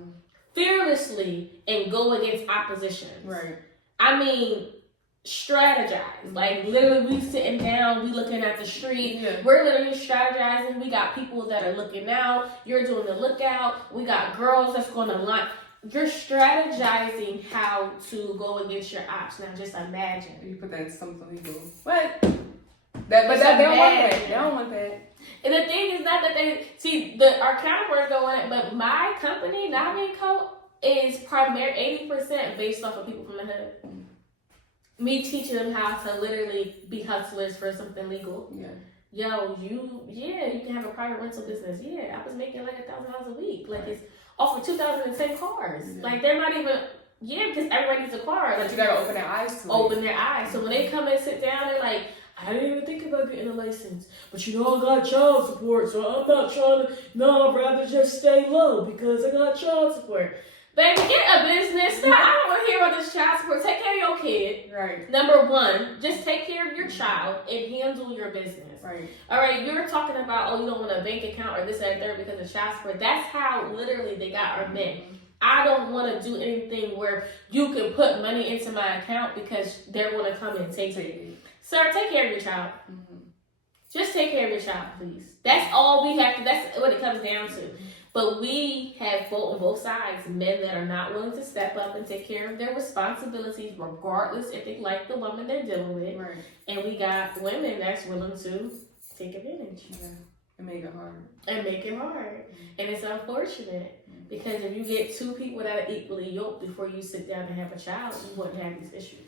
fearlessly and go against opposition. Right. I mean, strategize. Like, literally, we sitting down, we looking at the street. We're literally strategizing. We got people that are looking out. You're doing the lookout. We got girls that's going to line. You're strategizing how to go against your ops. Now, just imagine. You put that in something legal. What? They don't want that. They don't want that. And the thing is not that they see our counterparts go on it, but my company, Nabi Co, is primarily 80% based off of people from the hood. Me teaching them how to literally be hustlers for something legal. Yo, you can have a private rental business. I was making like $1,000 a week. Like, it's off of 2010 cars. Like, they're not even, because everybody needs a car. Like, you gotta open their eyes to it. Open their eyes. So when they come and sit down, they're like, I didn't even think about getting a license. But you know, I got child support, so I'm not trying to, no, I'd rather just stay low because I got child support. Baby, get a business. Stop. I don't want to hear about this child support. Take care of your kid. Right. Number one, just take care of your child and handle your business. Right. All right, you're talking about, you don't want a bank account or this and third because of child support. That's how literally they got our men. I don't want to do anything where you can put money into my account because they're going to come and take it. Sir, take care of your child. Just take care of your child, please. That's all we have to, that's what it comes down to. But we have on both sides men that are not willing to step up and take care of their responsibilities, regardless if they like the woman they're dealing with. Right. And we got women that's willing to take advantage. And make it hard. And it's unfortunate because if you get two people that are equally yoked before you sit down and have a child, you wouldn't have these issues.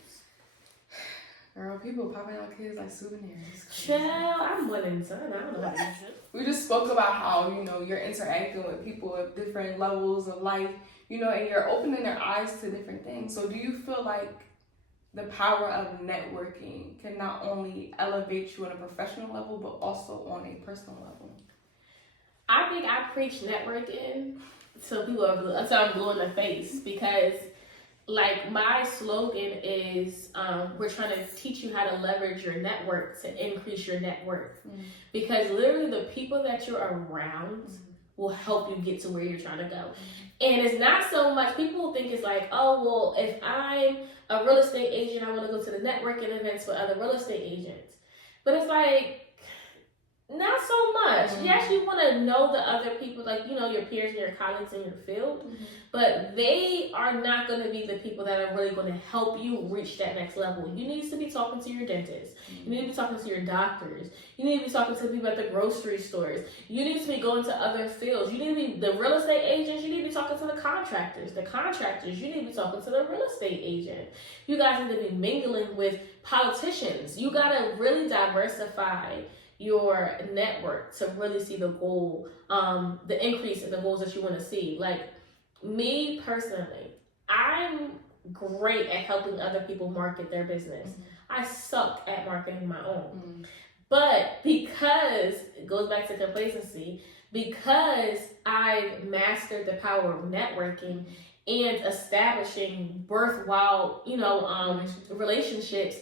Girl, people popping out kids like souvenirs. Child, I'm one and son. I don't know about you. We just spoke about how, you know, you're interacting with people at different levels of life, you know, and you're opening their eyes to different things. So do you feel like the power of networking can not only elevate you on a professional level, but also on a personal level? I think I preach networking so people are until I'm blue in the face because, like, my slogan is we're trying to teach you how to leverage your network to increase your net worth. Because literally the people that you're around will help you get to where you're trying to go. And it's not so much, people think it's like, oh, well, if I'm a real estate agent, I want to go to the networking events with other real estate agents. But it's like, Not so much. Yes, you want to know the other people, like, you know, your peers and your colleagues in your field, but they are not going to be the people that are really going to help you reach that next level. You need to be talking to your dentist. You need to be talking to your doctors. You need to be talking to people at the grocery stores. You need to be going to other fields. You need to be the real estate agents. You need to be talking to the contractors. The contractors, you need to be talking to the real estate agent. You guys need to be mingling with politicians. You got to really diversify your network to really see the goal, the increase in the goals that you want to see. Like me personally, I'm great at helping other people market their business. I suck at marketing my own. But because it goes back to complacency, because I've mastered the power of networking and establishing worthwhile, you know, relationships,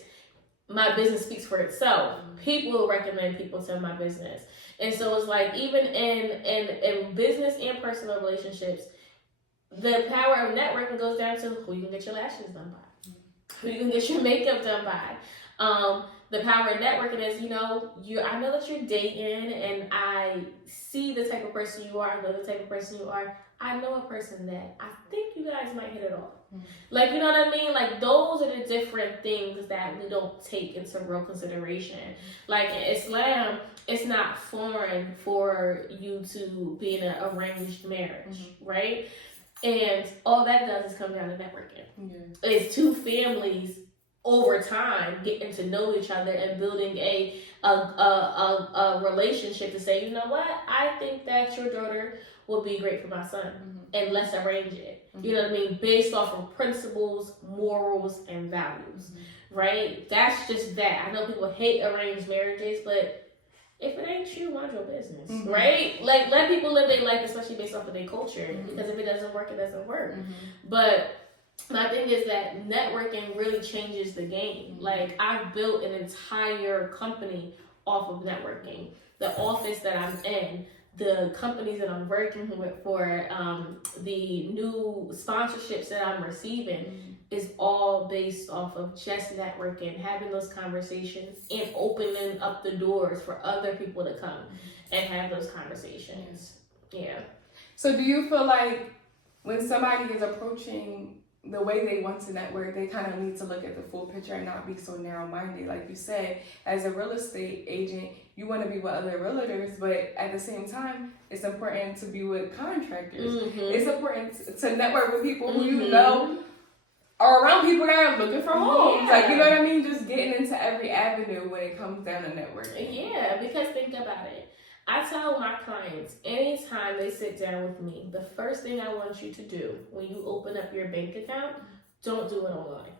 my business speaks for itself. People will recommend people to my business. And so it's like, even in business and personal relationships, the power of networking goes down to who you can get your lashes done by, who you can get your makeup done by. The power of networking is, you know, I know that you're dating, and I see the type of person you are. I know the type of person you are. I know a person that I think you guys might hit it off. Like, you know what I mean? Like, those are the different things that we don't take into real consideration. Like, in Islam, it's not foreign for you to be in an arranged marriage, right? And all that does is come down to networking. It's two families over time getting to know each other and building a relationship to say, you know what, I think that your daughter will be great for my son, and let's arrange it. You know what I mean? Based off of principles, morals, and values, right? That's just that. I know people hate arranged marriages, but if it ain't you, mind your business, right? Like, let people live their life, especially based off of their culture, because if it doesn't work, it doesn't work. But my thing is that networking really changes the game. Like, I've built an entire company off of networking. The office that I'm in, the companies that I'm working with for, the new sponsorships that I'm receiving is all based off of just networking, having those conversations, and opening up the doors for other people to come and have those conversations. Yeah. So do you feel like when somebody is approaching the way they want to network, they kind of need to look at the full picture and not be so narrow-minded? Like you said, as a real estate agent, you want to be with other realtors, but at the same time, it's important to be with contractors. It's important to network with people who you know are around people that are looking for homes. Like, you know what I mean? Just getting into every avenue when it comes down to networking. Yeah, because think about it. I tell my clients, anytime they sit down with me, the first thing I want you to do when you open up your bank account, don't do it online.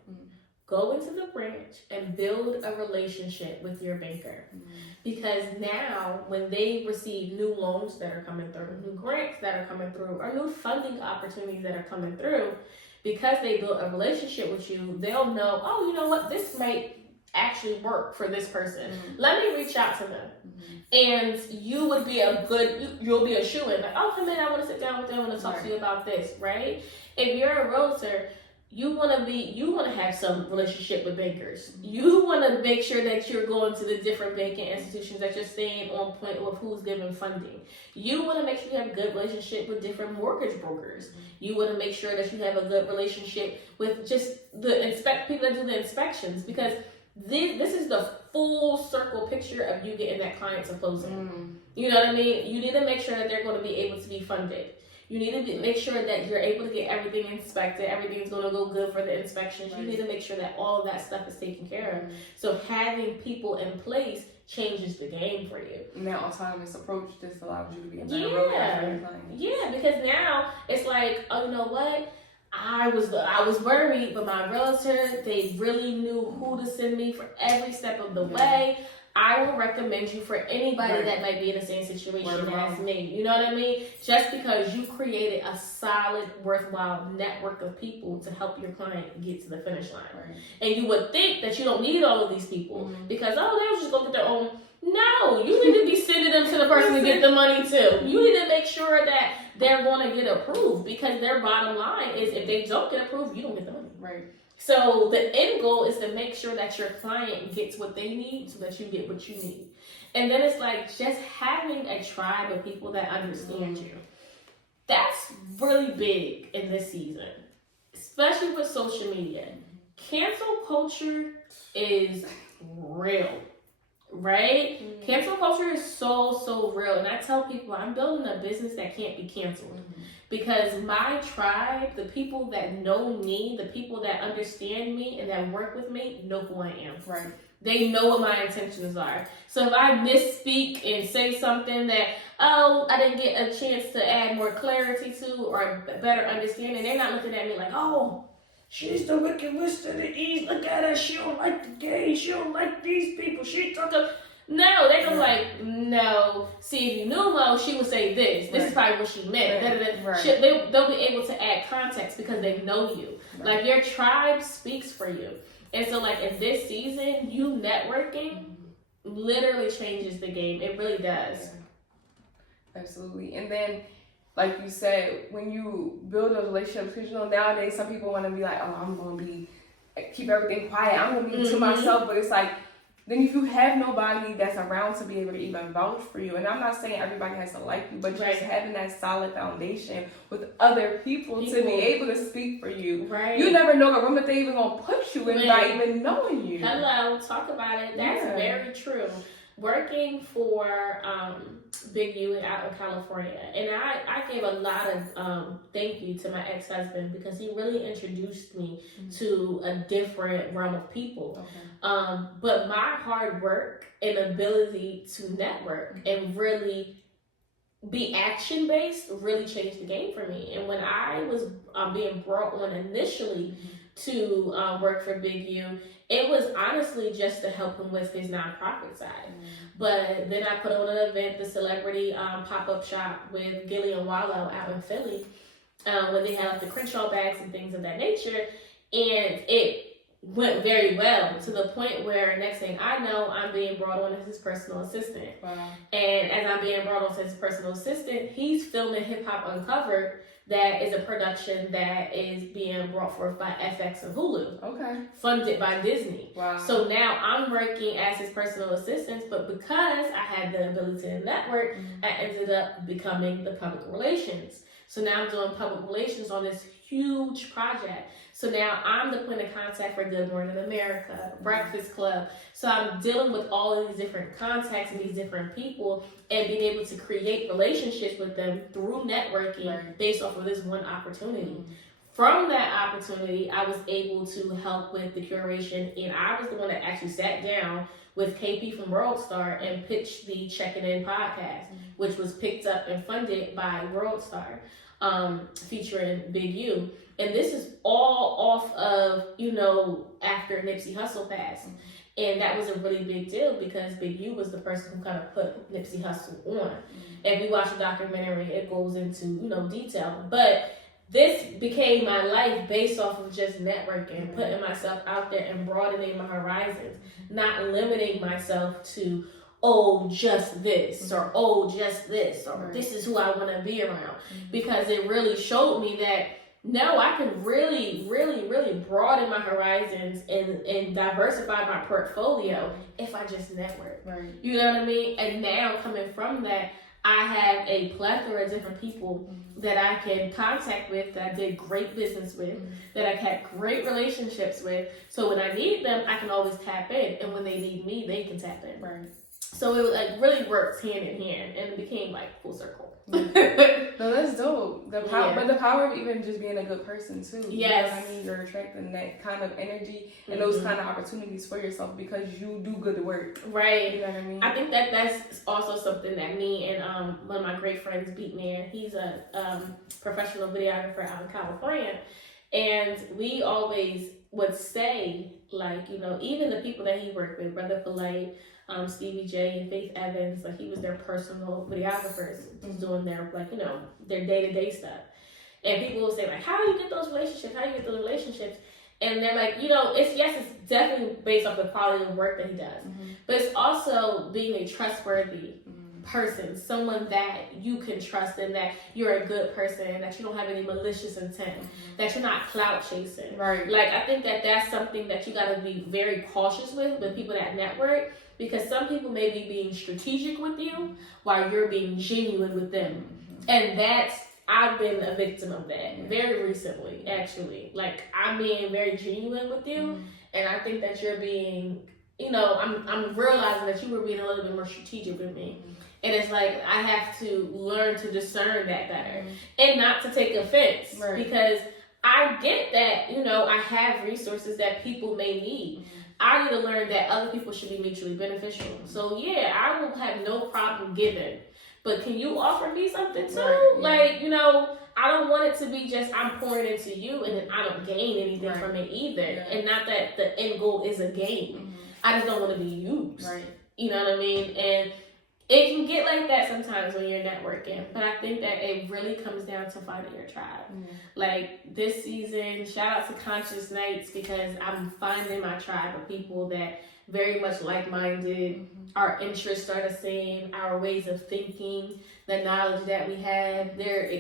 Go into the branch and build a relationship with your banker. Because now, when they receive new loans that are coming through, new grants that are coming through, or new funding opportunities that are coming through, because they built a relationship with you, they'll know, oh, you know what, this might actually work for this person. Let me reach out to them. And you would be you'll be a shoo-in. Like, oh, come in, I want to sit down with them, I want to talk to you about this, right? If you're a realtor, you want to have some relationship with bankers. You want to make sure that you're going to the different banking institutions, that you're staying on point with who's giving funding. You want to make sure you have a good relationship with different mortgage brokers. You want to make sure that you have a good relationship with just the people that do the inspections, because this is the full circle picture of you getting that client to closing. You know what I mean? You need to make sure that they're going to be able to be funded. You need to make sure that you're able to get everything inspected. Everything's going to go good for the inspections. You need to make sure that all of that stuff is taken care of. So having people in place changes the game for you. And that autonomous approach just allows you to be a better realtor. Yeah, because now it's like, oh, you know what? I was worried, but my realtor, they really knew who to send me for every step of the way. I will recommend you for anybody that might be in the same situation as me. You know what I mean? Just because you created a solid, worthwhile network of people to help your client get to the finish line. And you would think that you don't need all of these people because, oh, they'll just go get their own. No, you need to be sending them to the person to get the money too. You need to make sure that they're going to get approved, because their bottom line is if they don't get approved, you don't get the money. So the end goal is to make sure that your client gets what they need so that you get what you need. And then it's like just having a tribe of people that understand you. That's really big in this season, especially with social media. Cancel culture is real, right? Cancel culture is so real. And I tell people I'm building a business that can't be canceled. Because my tribe, the people that know me, the people that understand me and that work with me, know who I am. Right. They know what my intentions are. So if I misspeak and say something that, I didn't get a chance to add more clarity to or better understanding, they're not looking at me like, oh, she's the wicked witch of the east. Look at her. She don't like the gays. She don't like these people. She took a... No, they're gonna like, no. See, if you knew Mo, she would say this. This is probably what she meant. Right. They'll be able to add context because they know you. Right. Like, your tribe speaks for you. And so, like, in this season, you networking literally changes the game. It really does. Yeah. Absolutely. And then, like you said, when you build those relationships, because, you know, nowadays some people want to be like, oh, I'm going to keep everything quiet. I'm going to be to myself. But it's like, then if you have nobody that's around to be able to even vouch for you, and I'm not saying everybody has to like you, but just having that solid foundation with other people to be able to speak for you. Right. You never know the room that they even gonna put you in by even knowing you. Hello, talk about it. That's very true. Working for Big U out in California, and I gave a lot of thank you to my ex-husband because he really introduced me to a different realm of people. Okay. But my hard work and ability to network and really be action-based really changed the game for me. And when I was being brought on initially to work for Big U, it was honestly just to help him with his nonprofit side. But then I put on an event, the celebrity pop-up shop with Gilly and Wallow out in Philly, where they had like the Crenshaw bags and things of that nature. And it went very well to the point where next thing I know, I'm being brought on as his personal assistant. Wow. And as I'm being brought on as his personal assistant, he's filming Hip Hop Uncovered. That is a production that is being brought forth by FX and Hulu. Okay. Funded by Disney. Wow. So now I'm working as his personal assistant, but because I had the ability to network, I ended up becoming the public relations. So now I'm doing public relations on this huge project. So now I'm the point of contact for Good Morning America, Breakfast Club. So I'm dealing with all of these different contacts and these different people and being able to create relationships with them through networking based off of this one opportunity. From that opportunity, I was able to help with the curation, and I was the one that actually sat down with KP from World Star and pitched the Checking In podcast, which was picked up and funded by World Star, featuring Big U. And this is all off of, after Nipsey Hussle passed. And that was a really big deal because Big U was the person who kind of put Nipsey Hussle on. And if you watch the documentary, it goes into, detail. But this became my life based off of just networking, putting myself out there and broadening my horizons, not limiting myself to, just this, or just this, or this is who I want to be around. Because it really showed me that, no, I can really, really, really broaden my horizons and diversify my portfolio if I just network. Right. You know what I mean? And now coming from that, I have a plethora of different people that I can contact with, that I did great business with, that I had great relationships with. So when I need them, I can always tap in. And when they need me, they can tap in. Right. So it really works hand in hand, and it became full circle. No, that's dope. But the power of even just being a good person too. Yes. You know what I mean? You're attracting that kind of energy and those kind of opportunities for yourself because you do good work. Right. You know what I mean? I think that's also something that me and one of my great friends, Beatman, he's a professional videographer out in California, and we always would say, even the people that he worked with, Brother Polite, Stevie J and Faith Evans, he was their personal videographers, just doing their their day-to-day stuff. And people will say how do you get those relationships? How do you get those relationships? And they're it's definitely based off the quality of work that he does, but it's also being a trustworthy person, someone that you can trust and that you're a good person and that you don't have any malicious intent, that you're not clout chasing. Right. Like, I think that that's something that you got to be very cautious with people that network, because some people may be being strategic with you while you're being genuine with them. And I've been a victim of that very recently, actually. Like, I'm being very genuine with you, and I think that you're being, I'm realizing that you were being a little bit more strategic with me. And it's like, I have to learn to discern that better and not to take offense, because I get that, I have resources that people may need. I need to learn that other people should be mutually beneficial. So yeah, I will have no problem giving. But can you offer me something too? Right, yeah. Like, I don't want it to be just I'm pouring into you and then I don't gain anything from it either. Yeah. And not that the end goal is a gain. I just don't want to be used. Right. You know what I mean? And it can get like that sometimes when you're networking. But I think that it really comes down to finding your tribe. Like, this season, shout out to Conscious Nights, because I'm finding my tribe of people that very much like-minded. Our interests are the same, our ways of thinking, the knowledge that we have. They're,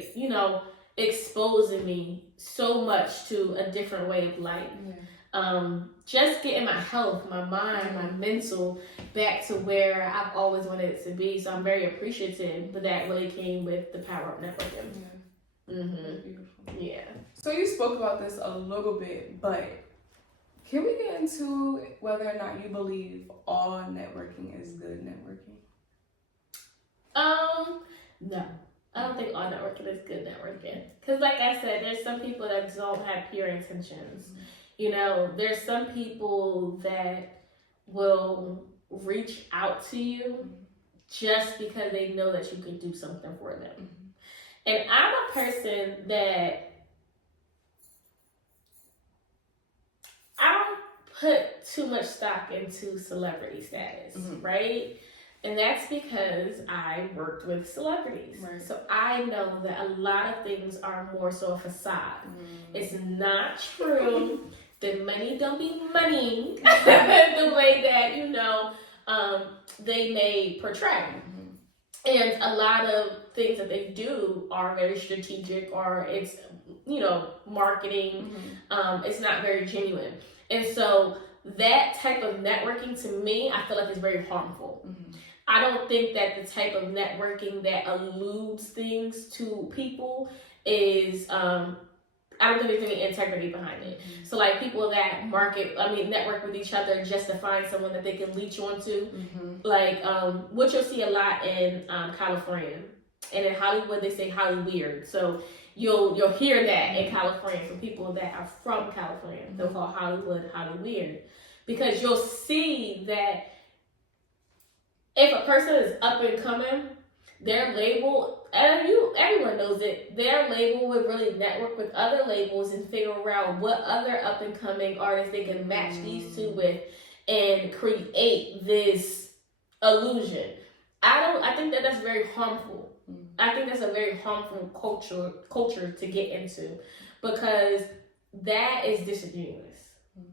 exposing me so much to a different way of life. Just getting my health, my mind, my mental back to where I've always wanted it to be. So I'm very appreciative, but that really came with the power of networking. Beautiful. Yeah. So you spoke about this a little bit, but can we get into whether or not you believe all networking is good networking? No. I don't think all networking is good networking. Because like I said, there's some people that don't have pure intentions. There's some people that will reach out to you just because they know that you can do something for them. And I'm a person that I don't put too much stock into celebrity status, right? And that's because I worked with celebrities. So I know that a lot of things are more so a facade. It's not true that money don't be money the way that, they may portray. And a lot of things that they do are very strategic, or it's, marketing. It's not very genuine. And so that type of networking, to me, I feel like is very harmful. I don't think that the type of networking that alludes things to people is, I don't think there's any integrity behind it. So like people that network with each other just to find someone that they can leech onto. Like, what you'll see a lot in California. And in Hollywood, they say Holly weird. So you'll hear that in California from people that are from California. They'll call Hollywood Holly weird. Because you'll see that if a person is up and coming, their label, and everyone knows it, their label would really network with other labels and figure out what other up and coming artists they can match these two with and create this illusion. I think that that's very harmful. I think that's a very harmful culture to get into, because that is disingenuous.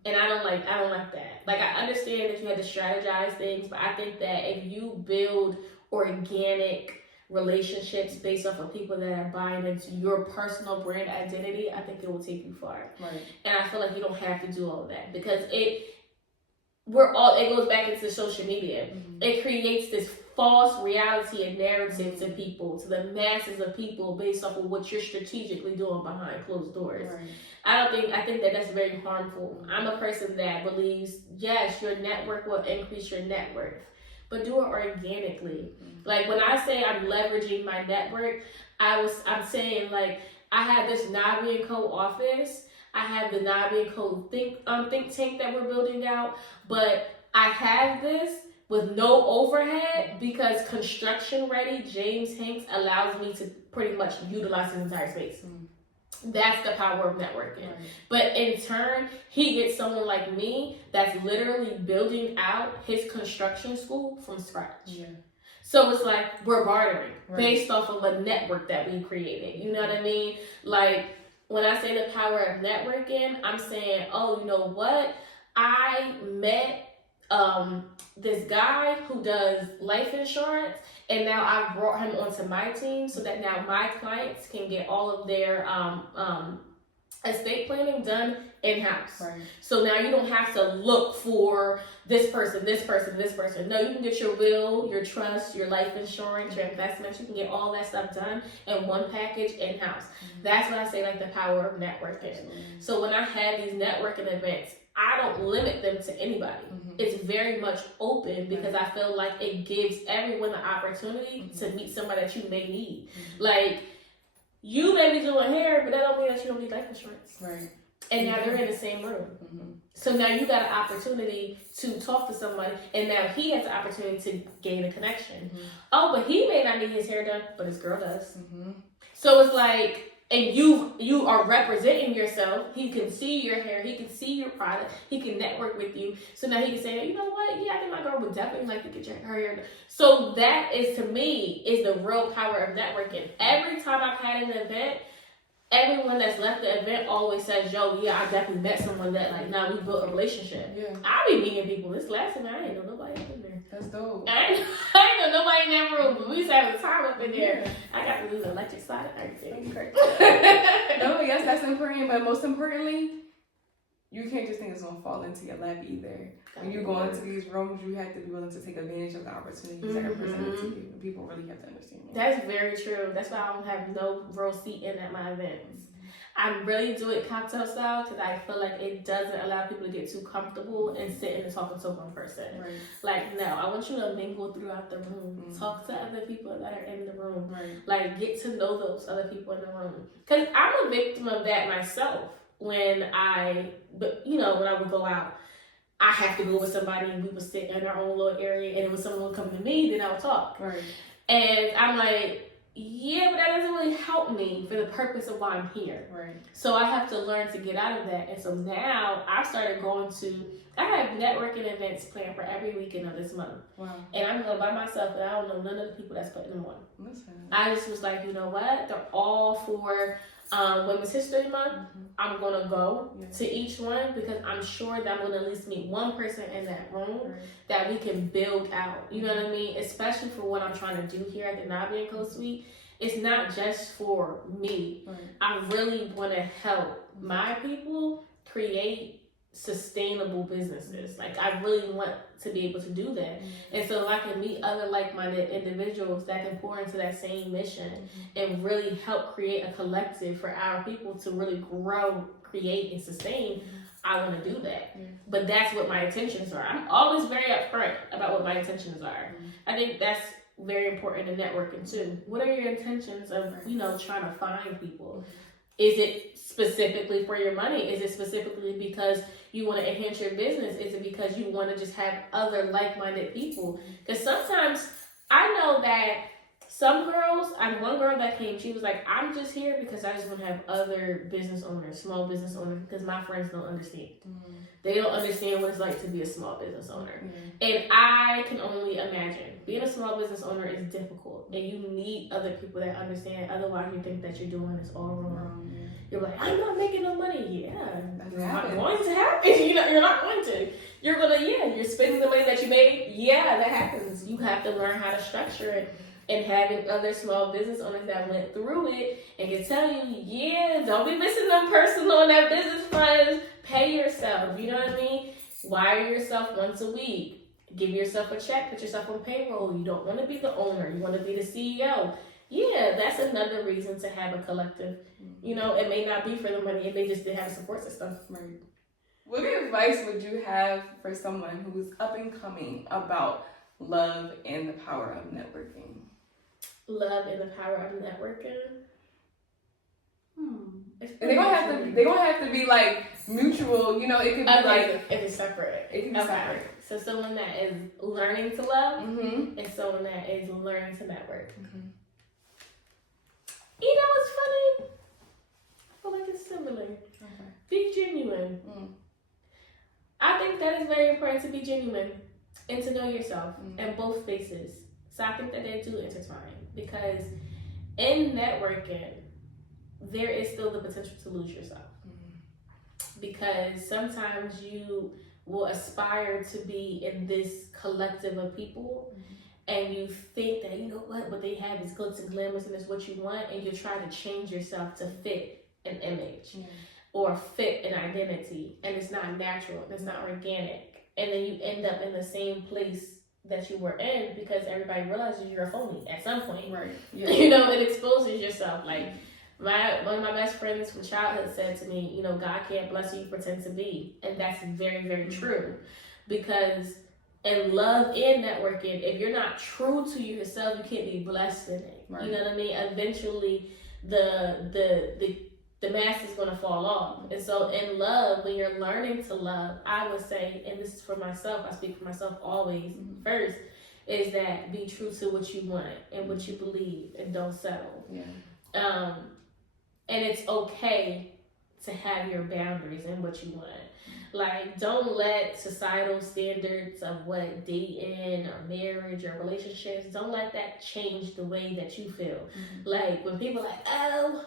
And I don't like that. Like, I understand that you had to strategize things, but I think that if you build organic relationships based off of people that are buying into your personal brand identity, I think it will take you far. And I feel like you don't have to do all of that, because it goes back into social media. It creates this false reality and narrative to people, to the masses of people, based off of what you're strategically doing behind closed doors. I think that that's very harmful. I'm a person that believes, yes, your network will increase your net worth, but do it organically. Like, when I say I'm leveraging my network, I'm saying, like, I have this Nabi & Co. office. I have the Nabi & Co. think tank that we're building out, but I have this with no overhead because construction ready James Hanks allows me to pretty much utilize his entire space. That's the power of networking. But in turn, he gets someone like me that's literally building out his construction school from scratch. So it's like we're bartering based off of a network that we created. You know what I mean? Like, when I say the power of networking, I'm saying, oh, you know what? I met this guy who does life insurance, and now I brought him onto my team so that now my clients can get all of their estate planning done in-house. Right. So now you don't have to look for this person. No, you can get your will, your trust, your life insurance, your investments. You can get all that stuff done in one package in-house. That's what I say, like, the power of networking. So when I have these networking events, I don't limit them to anybody. It's very much open because I feel like it gives everyone the opportunity to meet somebody that you may need. Like, you may be doing hair, but that don't mean that you don't need life insurance. Right. And now they're in the same room. So now you got an opportunity to talk to somebody, and now he has an opportunity to gain a connection. Oh, but he may not need his hair done, but his girl does. So it's like, and you are representing yourself. He can see your hair. He can see your product. He can network with you. So now he can say, you know what? Yeah, I think my girl would definitely like to get her hair done. So that is, to me, is the real power of networking. Every time I've had an event, everyone that's left the event always says, yo, yeah, I definitely met someone that, like, now we built a relationship. Yeah. I be meeting people. This last time, I ain't know nobody up in there. That's dope. I ain't know nobody in that room, but we used to have a time up in there. I got to use the electric slide and everything. No, yes, that's important, but most importantly, you can't just think it's gonna fall into your lap either. When you go into these rooms, you have to be willing to take advantage of the opportunities that are presented to you. And people really have to understand that. That's very true. That's why I don't have no real seat in at my events. I really do it cocktail style because I feel like it doesn't allow people to get too comfortable and sitting and talking to one person. Right. Like, no, I want you to mingle throughout the room. Talk to other people that are in the room. Right. Like, get to know those other people in the room. Because I'm a victim of that myself. When I would go out, I have to go with somebody and we would sit in our own little area, and if someone would come to me, then I would talk. Right. And I'm like, yeah, but that doesn't really help me for the purpose of why I'm here. Right. So I have to learn to get out of that. And so now I've started I have networking events planned for every weekend of this month. Wow. And I'm going by myself, and I don't know none of the people that's putting them on. Listen. I just was like, you know what? They're all for Women's History Month. I'm going to go to each one because I'm sure that I'm going to at least meet one person in that room that we can build out. You know what I mean? Especially for what I'm trying to do here at the Nabi & Co Suite. It's not just for me. Right. I really want to help my people create sustainable businesses. Like, I really want to be able to do that. And so if I can meet other like-minded individuals that can pour into that same mission and really help create a collective for our people to really grow, create, and sustain, I want to do that. But that's what my intentions are. I'm always very upfront about what my intentions are. I think that's very important in networking too. What are your intentions of, trying to find people? Is it specifically for your money? Is it specifically because you want to enhance your business? Is it because you want to just have other like-minded people? Because sometimes I know that some girls, one girl that came, she was like, I'm just here because I just want to have other business owners, small business owners, because my friends don't understand. They don't understand what it's like to be a small business owner. And I can only imagine. Being a small business owner is difficult, and you need other people that understand. Otherwise, you think that you're doing this all wrong. You're like, I'm not making no money. Yeah, that's not going to happen. You're not going to. You're spending the money that you made. Yeah, that happens. You have to learn how to structure it. And having other small business owners that went through it and can tell you, don't be missing them personal on that business funds. Pay yourself. You know what I mean? Wire yourself once a week. Give yourself a check. Put yourself on payroll. You don't want to be the owner. You want to be the CEO. Yeah, that's another reason to have a collective. It may not be for the money. It may just have a support system. Right. What advice would you have for someone who's up and coming about love and the power of networking? Love and the power of networking. They're gonna have to be like mutual. It could be like if it's separate. It can be separate. So someone that is learning to love and someone that is learning to network. It's funny. I feel like it's similar. Be genuine. I think that is very important to be genuine and to know yourself in both faces. So I think that they do intertwine because in networking, there is still the potential to lose yourself. Because sometimes you will aspire to be in this collective of people, and you think that, you know what they have is glitz and glamours and it's what you want, and you try to change yourself to fit an image or fit an identity, and it's not natural, it's not organic, and then you end up in the same place that you were in because everybody realizes you're a phony at some point. Right. Yeah. You know, it exposes yourself. Like one of my best friends from childhood said to me, you know, God can't bless you, you pretend to be. And that's very, very true. Because in love and networking, if you're not true to yourself, you can't be blessed in it. Right. You know what I mean? Eventually the mask is going to fall off. And so in love, when you're learning to love, I would say, and this is for myself, I speak for myself always first, is that be true to what you want and what you believe and don't settle. Yeah. And it's okay to have your boundaries and what you want. Like, don't let societal standards of what dating or marriage or relationships, don't let that change the way that you feel. Like, when people are like, oh,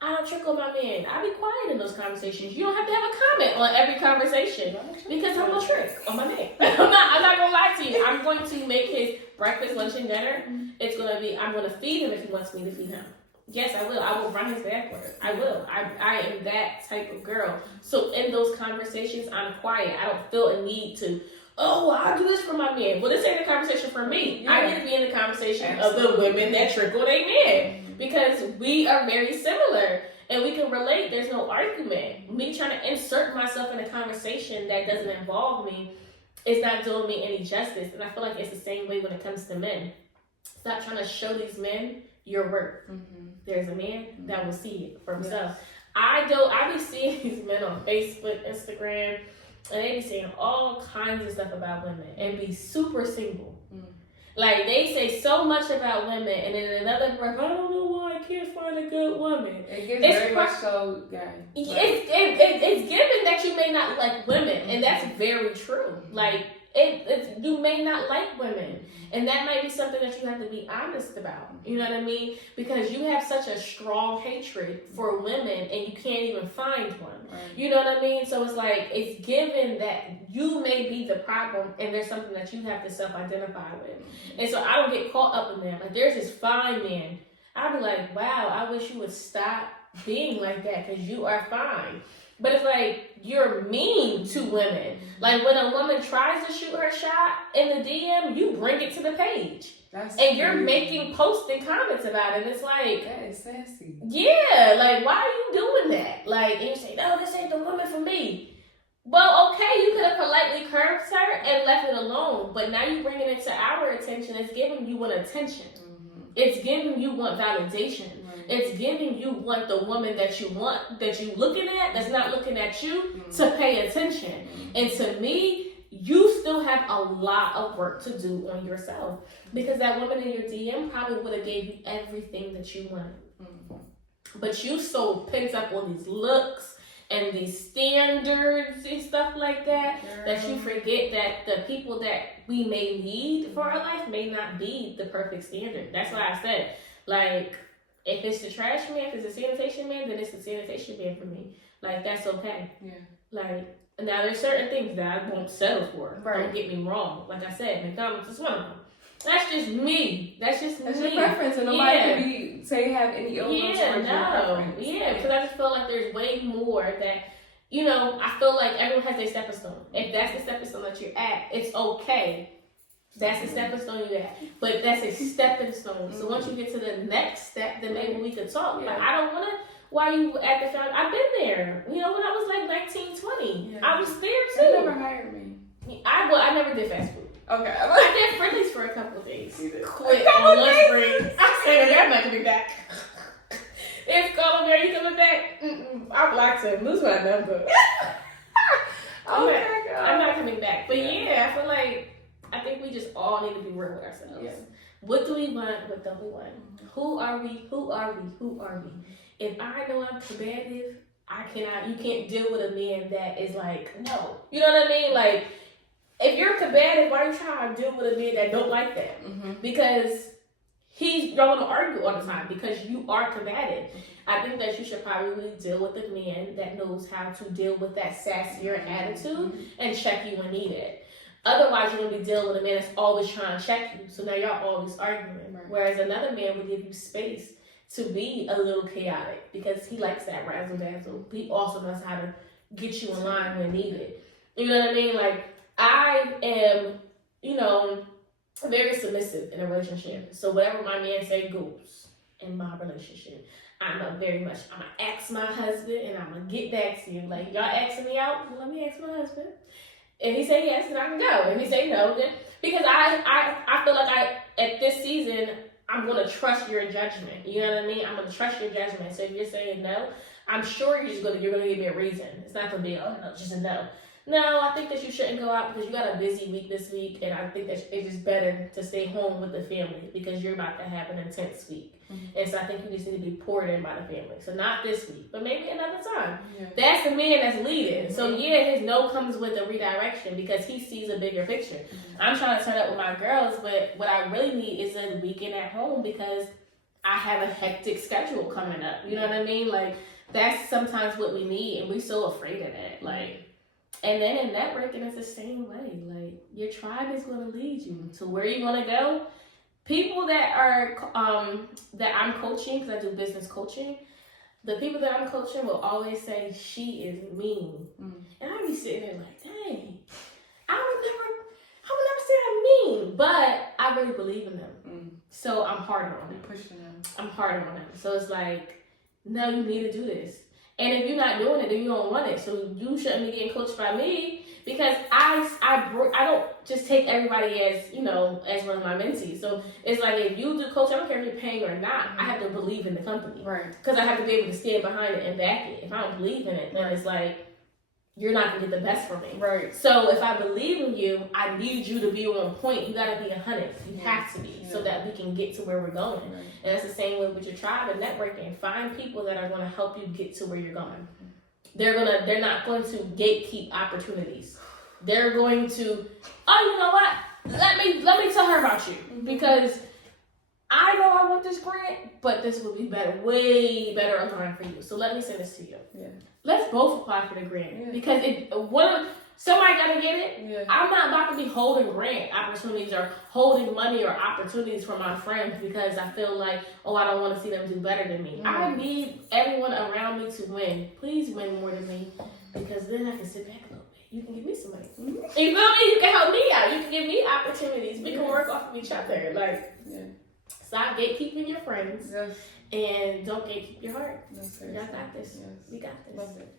I don't trick on my man, I be quiet in those conversations. You don't have to have a comment on every conversation because I'm gonna trick on my man. I'm not gonna lie to you. I'm going to make his breakfast, lunch, and dinner. It's gonna be, I'm gonna feed him if he wants me to feed him. Yes, I will. I will run his backwards. I will. I am that type of girl. So in those conversations, I'm quiet. I don't feel a need to, oh, I'll do this for my man. Well, this ain't a conversation for me. Yeah. I need to be in the conversation of the women that trick on their men. Because we are very similar and we can relate. There's no argument. Me trying to insert myself in a conversation that doesn't involve me is not doing me any justice. And I feel like it's the same way when it comes to men. Stop trying to show these men your worth. There's a man that will see it for himself. I be seeing these men on Facebook, Instagram, and they be saying all kinds of stuff about women and be super single. Like, they say so much about women, and then in another breath, I don't know why I can't find a good woman. It gets very much so, guy. It's given that you may not like women, and that's very true. Like, you may not like women, and that might be something that you have to be honest about. You know what I mean? Because you have such a strong hatred for women, and you can't even find one. Right. You know what I mean? So it's like, it's given that you may be the problem, and there's something that you have to self-identify with. And so I don't get caught up in that. Like, there's this fine man. I'd be like, wow, I wish you would stop being like that, because you are fine. But it's like, you're mean to women. Like, when a woman tries to shoot her shot in the DM, you bring it to the page. And you're making posts and comments about it. It's like, that is sassy. Yeah, like, why are you doing that? Like, and you say, no, this ain't the woman for me. Well, okay, you could have politely curbed her and left it alone. But now you bringing it to our attention. It's giving you attention. It's giving you validation. It's giving you the woman that you want, that you looking at, that's not looking at you, to pay attention. And to me, you still have a lot of work to do on yourself, because that woman in your DM probably would have gave you everything that you wanted. But you so pent up on these looks and these standards and stuff like that, that you forget that the people that we may need for our life may not be the perfect standard. That's why I said, like, if it's the trash man, if it's the sanitation man, then it's the sanitation man for me. Like, that's okay. Yeah. Like, now there's certain things that I won't settle for. Right. Don't get me wrong. Like I said, McDonald's is one of them. That's just me. That's just That's me. your preference, and nobody can have any ill will towards your preference. Yeah, because I just feel like there's way more that, you know, I feel like everyone has their stepping stone. If that's the stepping stone that you're at, it's okay. That's the stepping stone you're at. But that's a stepping stone. So once you get to the next step, then maybe we could talk. Like, I don't want to, while you at the foundation, I've been there. You know, when I was like 19, 20. Yeah. I was there too. They never hired me. I never did fast food. Okay. I did Friendly's for a couple of days. Quit on lunch break. I said, I'm not coming back. It's Colin, are you coming back? I blocked him. Lose my number. I'm not coming back. But yeah, I feel like, I think we just all need to be real with ourselves. Yeah. What do we want? What don't we want? Who are we? Who are we? Who are we? If I know I'm combative, you can't deal with a man that is like, no. You know what I mean? Like, if you're combative, why are you trying to deal with a man that don't like that? Because y'all want to argue all the time because you are combative. I think that you should probably deal with a man that knows how to deal with that sassier attitude and check you when needed. Otherwise, you're going to be dealing with a man that's always trying to check you. So now y'all always arguing. Right. Whereas another man will give you space to be a little chaotic because he likes that razzle dazzle. He also knows how to get you in line when needed. You know what I mean? Like, I am, very submissive in a relationship. So whatever my man say goes in my relationship. I'm gonna ask my husband and I'm gonna get back to you. Like, y'all asking me out, well, let me ask my husband. If he say yes, then I can go. If he say no, then because I feel like at this season I'm gonna trust your judgment. You know what I mean? I'm gonna trust your judgment. So if you're saying no, I'm sure you're gonna give me a reason. It's not gonna be just a no. No, I think that you shouldn't go out because you got a busy week this week, and I think that it's just better to stay home with the family because you're about to have an intense week. And so I think you just need to be poured in by the family. So not this week, but maybe another time. Yeah. That's the man that's leading. So yeah, his no comes with a redirection because he sees a bigger picture. I'm trying to turn up with my girls, but what I really need is a weekend at home because I have a hectic schedule coming up. You know what I mean? Like, that's sometimes what we need, and we're so afraid of that. Like, and then in networking, it's the same way. Like, your tribe is going to lead you to where you want to go. People that are that I'm coaching, because I do business coaching, the people that I'm coaching will always say she is mean, and I be sitting there like, dang, I would never say I'm mean, but I really believe in them. So I'm harder on them. Pushing them. I'm harder on them. So it's like, no, you need to do this. And if you're not doing it, then you don't want it. So you shouldn't be getting coached by me because I don't just take everybody as, as one of my mentees. So it's like, if you do coach, I don't care if you're paying or not. I have to believe in the company. Right. Because I have to be able to stand behind it and back it. If I don't believe in it, then it's like, you're not going to get the best from me. Right. So if I believe in you, I need you to be on point. You got to be 100. You have to be so that we can get to where we're going. Right. And that's the same way with your tribe and networking. Find people that are going to help you get to where you're going. They're not going to gatekeep opportunities. They're going to, you know what? Let me tell her about you because I know I want this grant, but this will be better, way better aligned for you. So let me send this to you. Yeah. Let's both apply for the grant because somebody gotta get it. Yeah. I'm not about to be holding grant opportunities or holding money or opportunities for my friends because I feel like, I don't want to see them do better than me. I need everyone around me to win. Please win more than me because then I can sit back a little bit. You can give me some money. You feel me? You can help me out. You can give me opportunities. We can work off of each other. Like, stop gatekeeping your friends and don't gatekeep your heart. Y'all got this. Yes. We got this. Love it.